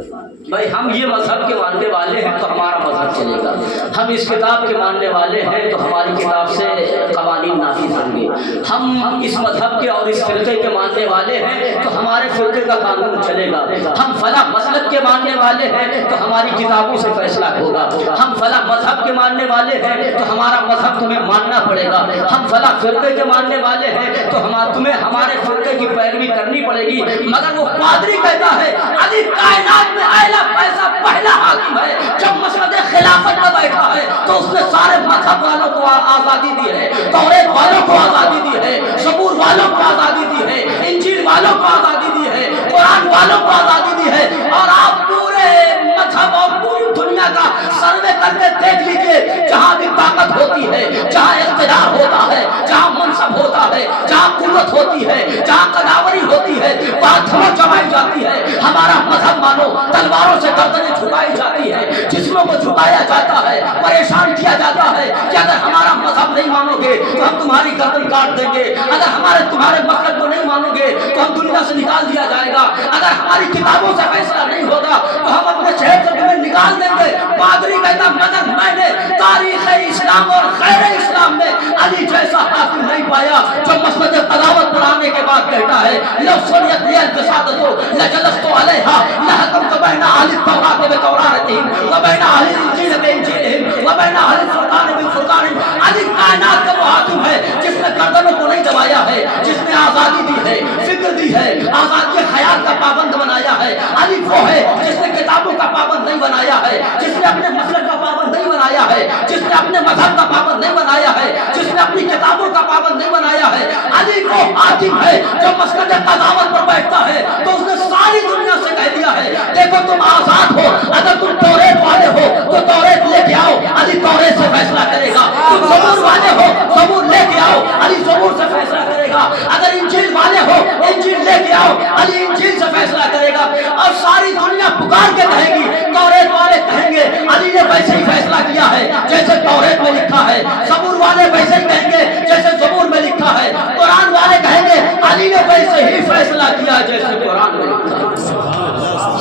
بھائی ہم یہ مذہب کے ماننے والے ہیں تو ہمارا مذہب چلے گا، ہم اس کتاب کے ماننے والے ہیں تو ہماری کتاب سے قوانین نافذ ہوں گے، ہم اس مذہب کے اور اس فرقے کے ماننے والے ہیں تو ہمارے فرقے کا قانون چلے گا، ہم فلاں مسلک کے ماننے والے ہیں تو ہماری کتابوں سے فیصلہ ہوگا، ہم فلاں مذہب کے ماننے والے ہیں تو ہمارا مذہب تمہیں ماننا پڑے گا، ہم فلاں فرقے کے ماننے والے ہیں تو تمہیں ہمارے فرقے کی پیروی کرنی پڑے گی۔ مگر وہ پادری کہتا ہے علی کائنات میں اعلیٰ پیسہ پہلا حاکم ہے، جب مسند خلافت میں بیٹھا ہے تو اس نے سارے مذہب والوں کو آزادی دی ہے، توریت والوں کو آزادی دی ہے، زبور والوں کو آزادی دی ہے، انجیل والوں کو آزادی دی ہے، قرآن والوں کو آزادی دی ہے، اور آپ پورے مذہب اور پوری دنیا کا سروے کر کے دیکھ لیجئے، جہاں بھی طاقت ہوتی ہے، جہاں اقتدار ہوتا ہے، جہاں منصب ہوتا ہے، جہاں قوت ہوتی ہے، جہاں قداوری ہوتی ہے، پاتھروں جمائی جاتی ہے، ہمارا مذہب مانو، تلواروں سے گردنیں جھکائی جاتی ہے، جسموں کو جھکایا جاتا ہے، پریشان کیا جاتا ہے کہ اگر ہمارا مذہب نہیں مانو گے تو ہم تمہاری گردن کاٹ دیں گے، اگر تمہارے مسلک کو نہیں مانو گے تو ہم دنیا سے نکال دیا جائے گا، اگر ہماری کتابوں سے فیصلہ نہیں ہوگا تو ہم اپنے شہر سے تمہیں نکال دیں گے۔ پادری کہتا مگر میں نے تاریخ اسلام اور خیر اسلام میں علی جیسا حاکم نہیں پایا جو مسند قضاوت پر آنے کے بعد کہتا ہے لو سنیت لی الفسادتو لجلست علیہا لحکمت بین اہل التوراۃ بتوراتہم وبین اہل الانجیل بانجیلہم وبین اہل الفرقان بفرقانہم۔ علی کائنات کا وہ حاکم ہے جس نے گردنوں کو نہیں دبایا ہے، جس نے آزادی دی ہے، فکر دی ہے، آزادی خیال کا پابند بنایا ہے۔ علی وہ ہے جس نے کتابوں کا پابند نہیں بنایا ہے، جس نے اپنے مسلک کا پابند نہیں بنایا ہے، جس نے اپنے مذہب کا پابند نہیں بنایا ہے، جس نے اپنی کتابوں کا پابند نہیں بنایا ہے۔ علی وہ حاکم ہے جو مسند قضاوت پر بیٹھتا ہے تو اس نے ساری دنیا سے کہہ دیا ہے دیکھو تم آزاد ہو، اگر تم توریت والے ہو تو توریت لے کے آؤ، علی توریت سے فیصلہ کرے گا، تم زبور والے ہو زبور لے کے آؤ، علی زبور سے فیصلہ کرے گا، اگر انجیل والے ہو انجیل لے کے آؤ، علی انجیل سے فیصلہ کرے گا۔ اور ساری دنیا پکار کے کہے گی، توریت والے کہیں گے علی نے ویسے ہی فیصلہ کیا ہے جیسے توریت میں لکھا ہے، زبور والے ویسے ہی کہیں گے جیسے زبور میں لکھا ہے، قرآن والے کہیں گے علی نے ویسے ہی فیصلہ کیا جیسے قرآن میں لکھا ہے۔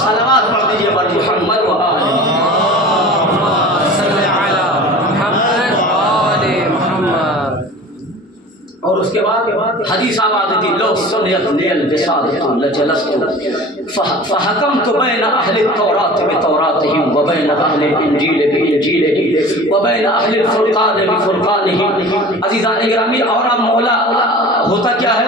صلوات پڑھ دیجئے بر محمد و آل اور اس کے بعد حدیث آباد تھی لو سنیت نیل بسادت لجلست فحکمت بین اہل التوراۃ بتوراتہم وبین اہل الانجیل بانجیلہم وبین اہل الفرقان بفرقانہم۔ عزیزان گرامی، اور اب مولا ہوتا کیا ہے؟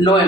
9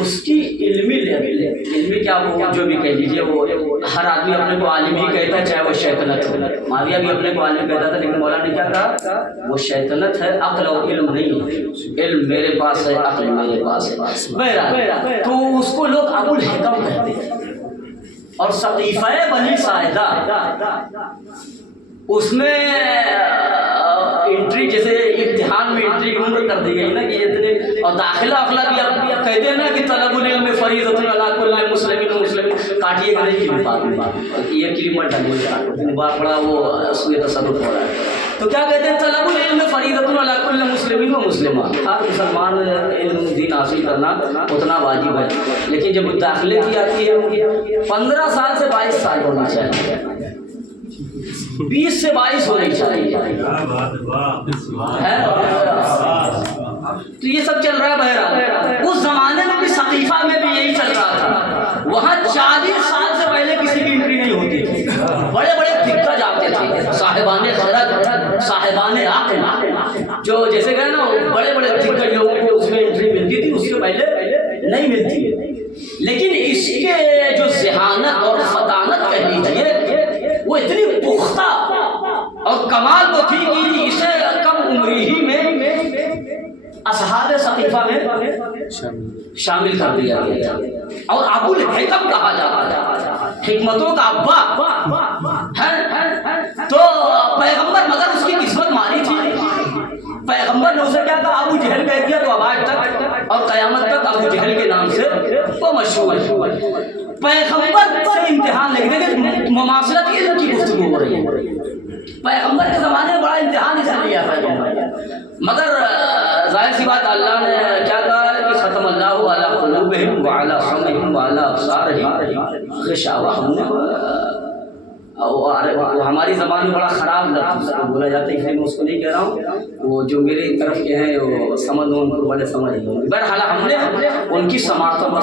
اس کی علمی لیول، علمی کیا وہ جو بھی کہہ لیجیے، وہ ہر آدمی اپنے کو عالم ہی کہتا ہے چاہے وہ شیطنت ہو. معاویہ بھی اپنے کو عالم کہتا تھا، لیکن مولا نے کیا کہا؟ وہ شیطنت ہے، عقل اور علم نہیں ہے. علم میرے پاس ہے، عقل میرے پاس ہے. بہرحال تو اس کو لوگ ابو الحکم کہتے ہیں. اور سقیفہ بنی ساعدہ اس میں انٹری، جیسے امتحان میں انٹری عمر کر دی گئی نا کہ اتنے، اور داخلہ بھی اب کہتے ہیں نا کہ طلب العلم فریضۃ علی کل مسلم و مسلم. کاٹیے گا نہیں کی بات میں، یہ کلمہ ڈالیے بات بڑا وہ سوء تصرف ہو رہا ہے. تو کیا کہتے ہیں؟ طلب العلم فریضۃ علی کل مسلم و مسلمہ. ہر مسلمان علم دین حاصل کرنا اتنا واجب ہے. لیکن جب داخلے کی آتی ہے 15 سال سے 22 سال ہونی چاہیے، 20 سے 22 ہونی چاہیے. تو یہ سب چل رہا ہے. بہرحال اس زمانے میں بھی سقیفہ میں بھی یہی چل رہا تھا. وہاں 40 سال سے پہلے کسی کی انٹری نہیں ہوتی تھی. بڑے بڑے دگگج آتے تھے، صاحبان خیرات، صاحبان عقل، جو جیسے کہ نا بڑے بڑے دگگج لوگوں کو اس میں انٹری ملتی تھی، اس سے پہلے نہیں ملتی. لیکن اس کے جو ذہانت اور فطانت کہہ لیجیے وہ اتنی پختہ اور کمال وہ تھی کہ اسے کم عمری ہی میں اصحاب سقیفہ میں شامل کر دیا گیا. اور ابو الحکم کہا جاتا ہے، حکمتوں کا ابا ہے. تو پیغمبر مگر اس کی قسمت ماری تھی. پیغمبر نے اسے کیا کہا؟ ابو جہل کہہ دیا. تو اب آج تک اور قیامت تک ابو جہل کے نام سے وہ مشہور ہے. پیغمبر پر امتحان لے کے مماثلت علم کی گفتگو ہو رہی ہے. پیغمبر کے زمانے میں بڑا امتحان اس نے لیا پیغمبر، مگر ظاہر سی بات اللہ نے کیا کہا کہ ختم اللہ علی قلوبہم وعلی سمعہم وعلی ابصارہم غشاوہ. ہماری زبان میں بڑا خراب لفظ بولا جاتا ہے، اس لیے میں اس کو نہیں کہہ رہا ہوں. وہ جو میرے طرف کے ہیں وہ سمجھ ان کو بڑے سمجھ لوں. بہرحال ہم نے ان کی سماعتوں پر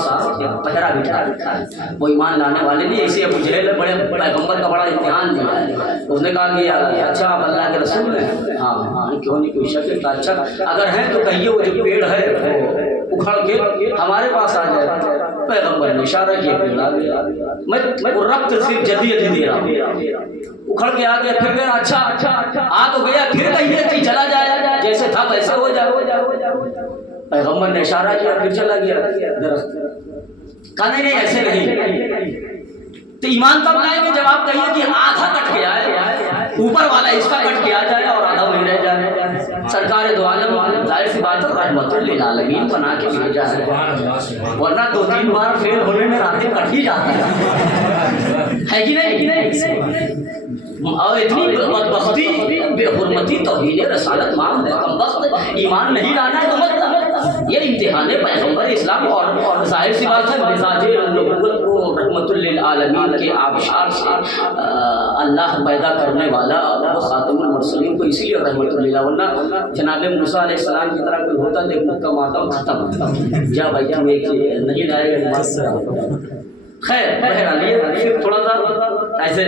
پہرا بٹھا رکھا ہے. وہ ایمان لانے والے نہیں. ایسے ابو جہل بڑے پیغمبر کا بڑا امتحان دیا ہے. اس نے کہا کہ اچھا آپ اللہ کے رسول ہیں؟ ہاں ہاں، کیوں نہیں، کوئی شک ہے. اچھا اگر ہیں تو کہیے وہ جو پیڑ ہے وہ اکھڑ کے ہمارے پاس آ جائے. پیغمبر نے اشارہ کیا، پیڑ آ گیا. میں ربط صرف جدید دے رہا ہوں. اکھڑ کے آ گیا. پھر کہا اچھا آ تو گیا، پھر کہیے کہ چلا جائے، جیسے تھا ویسے ہو جائے. پیغمبر نے اشارہ کیا، پھر چلا گیا درخت. کہا نہیں ایسے نہیں. تو ایمان تب لائیں گے جب آپ کہیے کہ آدھا کٹ گیا ہے، اوپر والا اس کا کٹ کے آ جائے اور آدھا وہیں رہ جائے. سرکار دو عالم ظاہر سی بات ہے رحمت للعالمین بنا کے بھیجا ہے، ورنہ 2-3 بار فیل ہونے میں راتیں کٹ ہی جاتا ہے کہ نہیں. اور اتنی بدبختی، بے حرمتی، توہین رسالت مان ہے. کم وقت ایمان نہیں لانا ہے تو مطلب یہ امتحان پیغمبر اسلام. اور ظاہر سی بات ہے مزاج نبوت کو رحمت للعالمین کے آبشار سے اللہ پیدا کرنے والا وہ خاتم المرسلین کو اسی لیے رحمت للہ. ورنہ جناب موسیٰ علیہ السلام کی طرح کوئی ہوتا تو ایک کا ماتم ختم. جا بھائی ہم ایک نہیں لائے گا. خیر بہرحال یہ پھر تھوڑا سا ایسے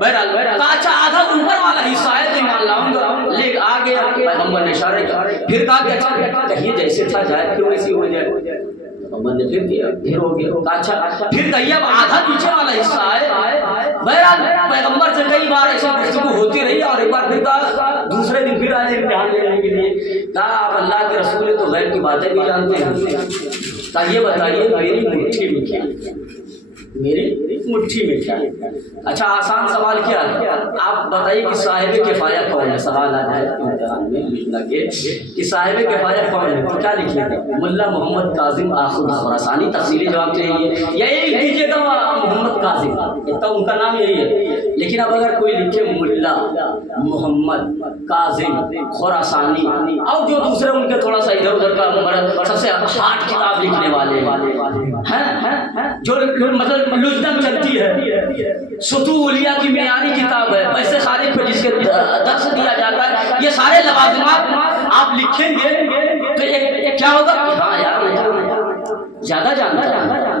بہرحال اچھا آدھا اوپر والا حصہ ہے تو ایمان لاؤں گا. لے آ گیا پیغمبر نے اشارہ کیا. پھر کہا کہ اچھا کہیے جیسے تھا جائے، پھر ویسی ہو جائے. پیغمبر نے پھر کیا، پھر ہو گیا. اچھا پھر کہیے اب آدھا پیچھے والا حصہ ہے. بہرحال پیغمبر سے کئی بار ایسی گفتگو ہوتی رہی. اور ایک بار پھر کہا دوسرے دن پھر آئے امتحان لینے کے لیے. کہا آپ اللہ کے رسول ہیں تو غیب کی باتیں بھی جانتے ہیں. کہا یہ بتائیے میری مٹھی میں کیا ہے، میری مٹھی میں کیا ہے. اچھا آسان سوال کیا ہے؟ آپ بتائیے کہ صاحب کفایہ کون ہے. سوال آ جائے امتحان میں لکھنا کہ صاحب کفایہ کون ہے تو کیا لکھیے گا؟ ملا محمد کاظم آخر خراسانی. تفصیلی جواب چاہیے یا یہ لکھ دیجیے گا محمد کاظم، اتنا ان کا نام یہی ہے. لیکن اب اگر کوئی لکھے ملا محمد کاظم خراسانی اور جو دوسرے ان کے تھوڑا سا ادھر ادھر کا سب سے ہارڈ کتاب لکھنے والے ہیں جو مطلب لجنم چلتی ہے، ستولیہ کی معیاری کتاب ہے، ویسے خارج پہ جس کے درس دیا جاتا ہے، یہ سارے لوازمات آپ لکھیں گے تو ایک کیا ہوگا؟ ہاں یار زیادہ جانتا ہے.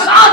7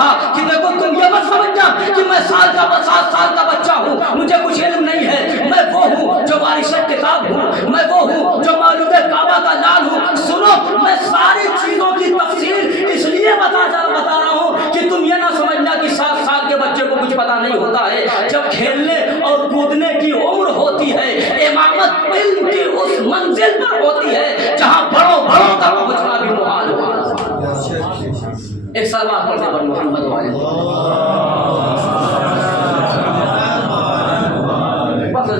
کہا کہ دیکھو تم یہ مت سمجھنا کہ میں 7 سال کا بچہ ہوں، مجھے کچھ علم نہیں ہے، میں وہ ہوں جو وارث کتاب ہوں، میں وہ ہوں جو مولود کعبہ کا لال ہوں۔ سنو، میں ساری چیزوں کی تفصیل اس لیے بتا رہا ہوں کہ تم یہ نہ سمجھنا کہ 7 سال کے بچے کو کچھ پتا نہیں ہوتا ہے۔ جب کھیلنے اور کودنے کی عمر ہوتی ہے، امامت علم کی اس منزل پر ہوتی ہے جہاں بڑوں کا پہنچنا بھی محال ہوتا ہے۔ ایک سلوات پڑھنے پر محمد والے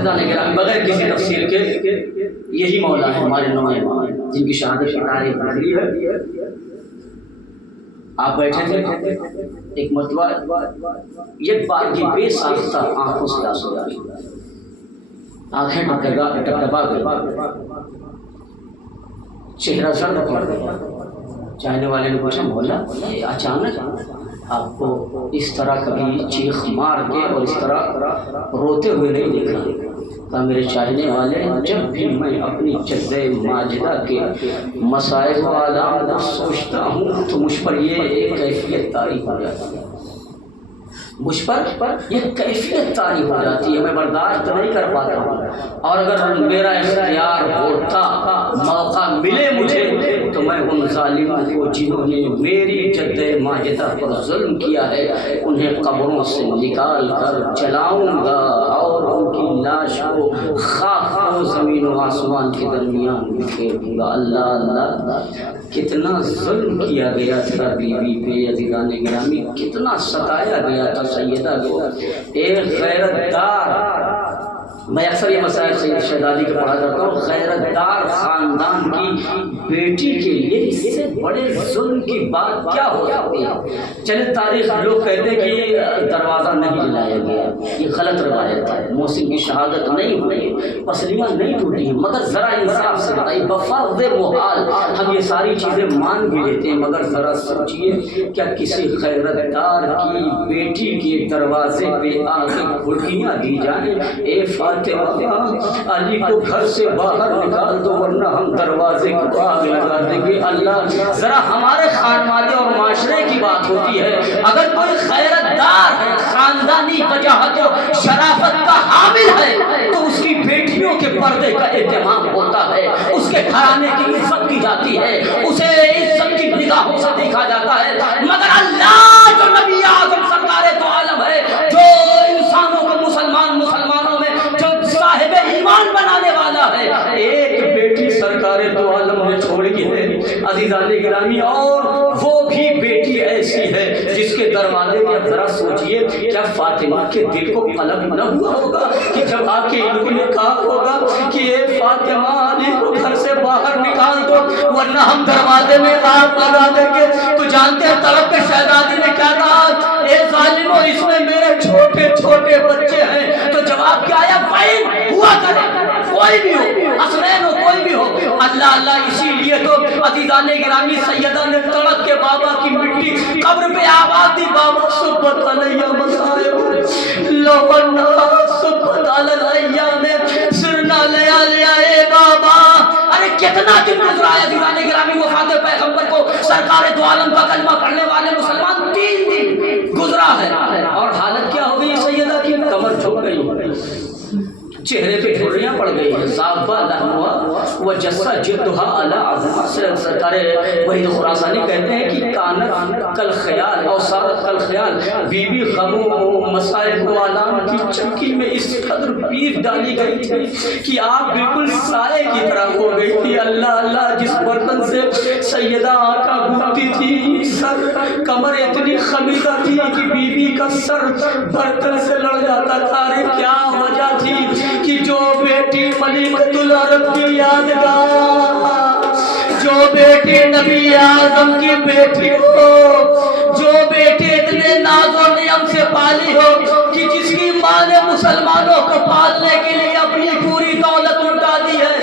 جانے کے بغیر کسی تفصیل کے یہی مولا ہے ہمارے نوائے جن کی شہادت کی تاریخ بھری ہے۔ آپ بیٹھے تھے، ایک مرتبہ یہ بات کی بے ساختہ آنکھوں سے آنسو آ رہی، آنکھیں ٹپٹپا گئی، چہرہ سرد پڑ گیا۔ چاہنے والے نے پوچھا مولا یہ اچانک آپ کو اس طرح کبھی چیخ مار کے اور اس طرح روتے ہوئے نہیں دیکھا؟ کہا میرے چاہنے والے، جب بھی میں اپنی جد ماجدہ کے مسائل و آلام سوچتا ہوں تو مجھ پر یہ ایک کیفیت طاری ہو جاتی ہے، مجھ پر یہ کیفیت طاری ہو جاتی ہے، میں برداشت نہیں کر پاتا ہوں، اور اگر میرا اختیار ہوتا، موقع ملے مجھے، تو میں ان ظالموں کو جنہوں نے میری جد ماجدہ پر ظلم کیا ہے انہیں قبروں سے نکال کر جلاؤں گا اور ان کی لاش کو خاک و زمین و آسمان کے درمیان بکھیر دوں گا۔ اللہ اللہ، کتنا ظلم کیا گیا تھا بیوی پہ، عزیزان گرامی، کتنا ستایا گیا تھا سیدہ کو۔ ایک غیرت دار، میں اکثر یہ مسائل سید شہزادی کے پڑھا جاتا ہوں، غیرت دار خاندان کی بیٹی کے لیے اس سے بڑے ظلم کی بات کیا ہو سکتی ہے؟ چلے تاریخ لوگ کہتے ہیں کہ دروازہ نہیں جلایا گیا، یہ غلط روایت ہے، محسن کی شہادت نہیں ہوئی، پسلیاں نہیں ٹوٹی ہیں، مگر ذرا انصاف سے بتائیے، بفرض محال ہم یہ ساری چیزیں مان بھی لیتے ہیں، مگر ذرا سوچئے کیا کسی غیرت دار کی بیٹی کے دروازے پہ آ کے گھٹیاں دی جائیں؟ اے فاطمہ علی کو گھر سے باہر نکال دو ورنہ ہم دروازے کو آگ لگا دیں گے۔ اللہ، ذرا ہمارے خانوادے اور معاشرے کی بات ہوتی ہے، اگر کوئی غیرت دار ہے، خاندانی وجاہت و شرافت کا حامل ہے، تو اس کی بیٹیوں کے پردے کا اہتمام ہوتا ہے، اس کے گھرانے کی عزت کی جاتی ہے، اسے عزت کی نگاہوں سے دیکھا جاتا ہے۔ مگر اللہ جو نبی اعظم سرکار دو عالم ہے، جو انسانوں کو مسلمانوں میں جو صاحب ایمان بنانے والا ہے، ایک بیٹی سرکار دو عالم نے چھوڑی ہے عزیزان گرامی، اور وہ بھی بیٹی ایسی ہے جس کے دروازے میں اب ذرا سوچئے کیا فاطمہ کے دل کو قلم نہ ہوا ہوگا کہ جب آ کے ان کو نے کہا ہوگا کہ اے فاطمہ علی کو گھر سے باہر نکال دو ورنہ ہم دروازے میں آگ لگا دیں گے۔ تو جانتے ہیں تڑپ کے شہزادی نے کیا کہا؟ اے ظالموں، اس میں میرے چھوٹے چھوٹے بچے ہیں۔ تو جواب کیا آیا؟ فائن ہوا کرے، کوئی بھی ہو، حسنین ہو، کوئی بھی ہو۔ اللہ اللہ، اسی لیے تو عزیزان گرامی سیدہ نے تڑپ کے بابا کی مٹی قبر پہ آباد دی۔ بابا صبت علیہ مصائب لو بنا صبت علیہ میں سرنا لیا لیا اے بابا۔ ارے کتنا دن گزرا ہے عزیزان گرامی وفات پیغمبر کو سرکار دو عالم کا کلمہ پڑھنے والے مسلمان 3 دن گزرا ہے، اور حالت کیا ہو گئی سیدہ کی؟ کمر جھک گئی، چہرے پہ جھریاں پڑ گئی ہیں، صابہ لہوا وجسہ جلدہا علی عظم۔ سرکار وحید خراسانی کہتے ہیں کہ کانت کل خیال اور سارت کل خیال، بی بی غموں مسائب و آلام کی چمکی میں اس قدر پیف ڈالی گئی تھی کہ آپ بالکل سائے کی طرح ہو گئی تھی۔ اللہ اللہ، جس برتن سے سیدہ آقا گھٹتی تھی، سر کمر اتنی خمیدہ تھی کہ بی بی کا سر برتن سے لڑ جاتا تھا۔ ارے کیا وجہ تھی کہ جو بیٹی ملکۃ العرب کی یادگار، جو بیٹی نبی اعظم کی بیٹی ہو، جو بیٹی اتنے ناز و نعم سے پالی ہو کہ جس کی ماں نے مسلمانوں کو پالنے کے لیے اپنی پوری دولت لٹا دی ہے۔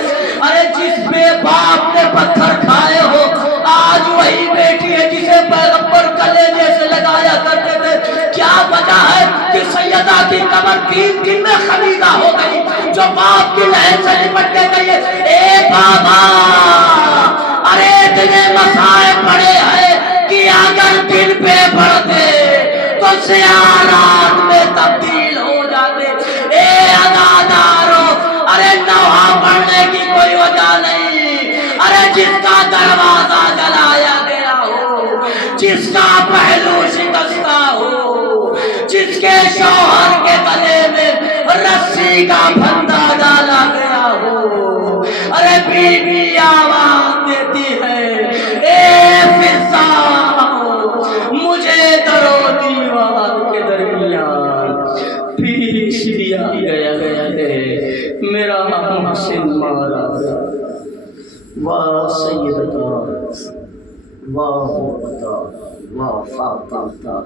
ارے جس بے باپ نے پتھر کھائے ہو، آج وہی بیٹی ہے جسے پیغمبر کلیجے سے لگایا کرتے تھے۔ کیا وجہ ہے کہ سیدہ کی کمر 3 دن میں خمیدہ ہو گئی؟ جو باپ کی لہر سے لپٹ کے گئی ہے، اے بابا، ارے اتنے مسائل پڑے ہیں کہ اگر دل پہ پڑتے تو سیارات میں تبدیل ہو جاتے. اے عزاداروں، ارے نوحہ پڑھنے کی کوئی وجہ نہیں. ارے جس کا دروازہ جلایا گیا ہو، جس کا پہلو شکستہ ہو، جس کے شوہر کے گلے میں رسی کا پھندا ڈالا گیا ہو، ارے بیوی آواز دیتی ہے اے فضا مجھے در و دیوار کے درمیان پیش دیا گیا ہے، میرا محسن مارا گیا. واہ سیدتا، واہ محبتا، واہ فاطمہ،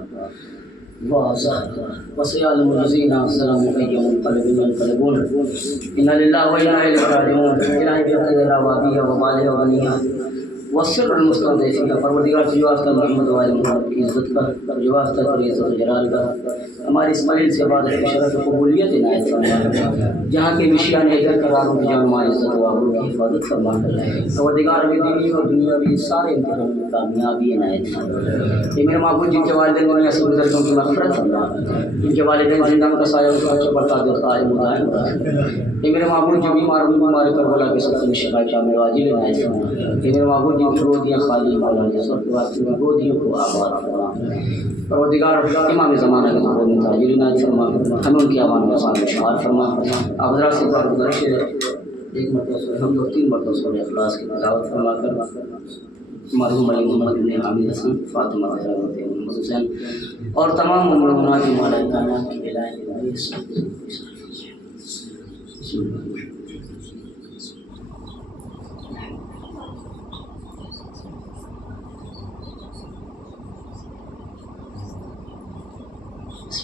واہ زہرا، وسیعلم الذین ظلموا أي منقلب ينقلبون. إنا لله وإنا إليه راجعون. الہی بخیر آبادی و مال و غنیہ وسر المستضعفین. پروردگار جو واسطہ محمد و آل محمد کی عزت کا، جو واسطہ تیری عزت و جلال کا، ہماری اس قلیل سے عبادت کی شرف و قبولیت عنایت فرما. جہاں کے مشیان ادھر قرار کی جان مال عزت و آبرو کی حفاظت فرما. پروردگار میں دینی اور دنیاوی سارے امتحان میں کامیابی عنایت فرما. یہ میرے معبود جن کے والدین دنیا سے گزر گئے ان کی مغفرت فرما. ان کے والدین زندہ کا سایہ ان کا چپڑتا جو قائم و دائم رہا. یہ میرے معبود جو بیمار بیمار کربلا کے سب سے شفا کامل واجب عنایت فرما. یہ میرے معبود جن کی گودیاں خالی مولا نے سب کے واسطے میں گودیوں کو آباد فرما. پروردگار امام زمانہ کے محبوب میں تاجر عنایت فرما. ہمیں ان کی آوان میں آسان شمار فرما. آپ حضرات سے بڑا گزارش ہے ایک مرتبہ سورہ حمد اور 3 مرتبہ سورہ اخلاص کی تلاوت فرما کر مرحوم علی محمد بن حامد حسن، فاطمہ زہرا بنت محمد حسین اور تمام مومنات مولا کائنات کی الہی بسم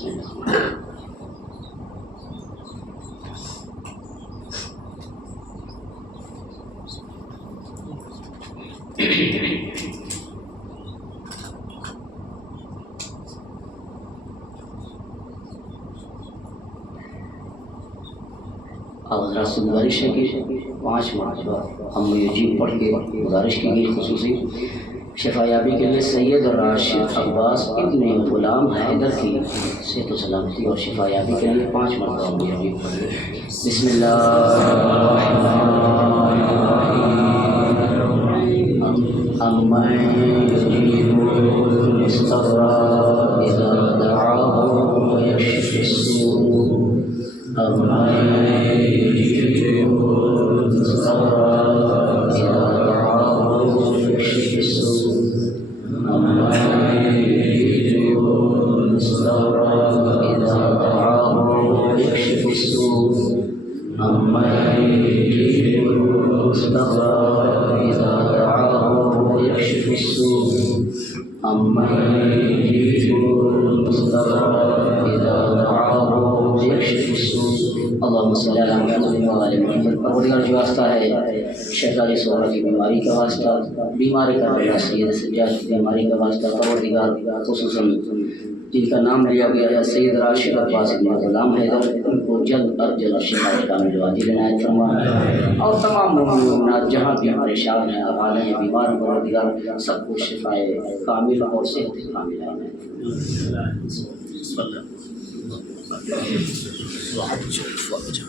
اللہ. اب حضرات سے گزارش ہے کہ 5 مرتبہ ہم یجیب پڑھ کے گزارش کی گئی خصوصی شفا یابی کے لیے سید راشد عباس ابن غلام حیدر کی صحت و سلامتی اور شفا یابی کے لیے 5 مرتبہ ہم یجیب پڑھ گئے. بسم اللہ أَمَّنْ يُجِيبُ الْمُضْطَرَّ إِذَا دَعَاهُ وَيَكْشِفُ السُّوءَ أَمَّنْ يُجِيبُ الْمُضْطَرَّ إِذَا دَعَاهُ وَيَكْشِفُ السُّوءَ أَمَّنْ يُجِيبُ الْمُضْطَرَّ إِذَا دَعَاهُ وَيَكْشِفُ السُّوءَ أَمَّنْ يُجِيبُ الْمُضْطَرَّ إِذَا دَعَاهُ وَيَكْشِفُ السُّوءَ أَمَّنْ يُجِيبُ الْمُضْطَرَّ إِذَا دَعَاهُ وَيَكْشِفُ السُّوءَ. اللهم صل على محمد وعلى محمد. پروردگار جو واسطہ ہے شہزادی سہرا کی بیماری کا واسطہ، بیماری کا بیٹا سید سجاد کی بیماری کا واسطہ، پروردگار خصوصاً جن کا نام لیا گیا ہے سید راشد عباس ابن غلام حیدر، ان کو جلد از جلد شفا کامل واجب عنایت فرما. اور تمام مومنات جہاں بھی پریشان ہیں حوالے ہیں بیمار ہیں، پروردگار سب کو شفا کامل اور صحت کامل عنایت فرما.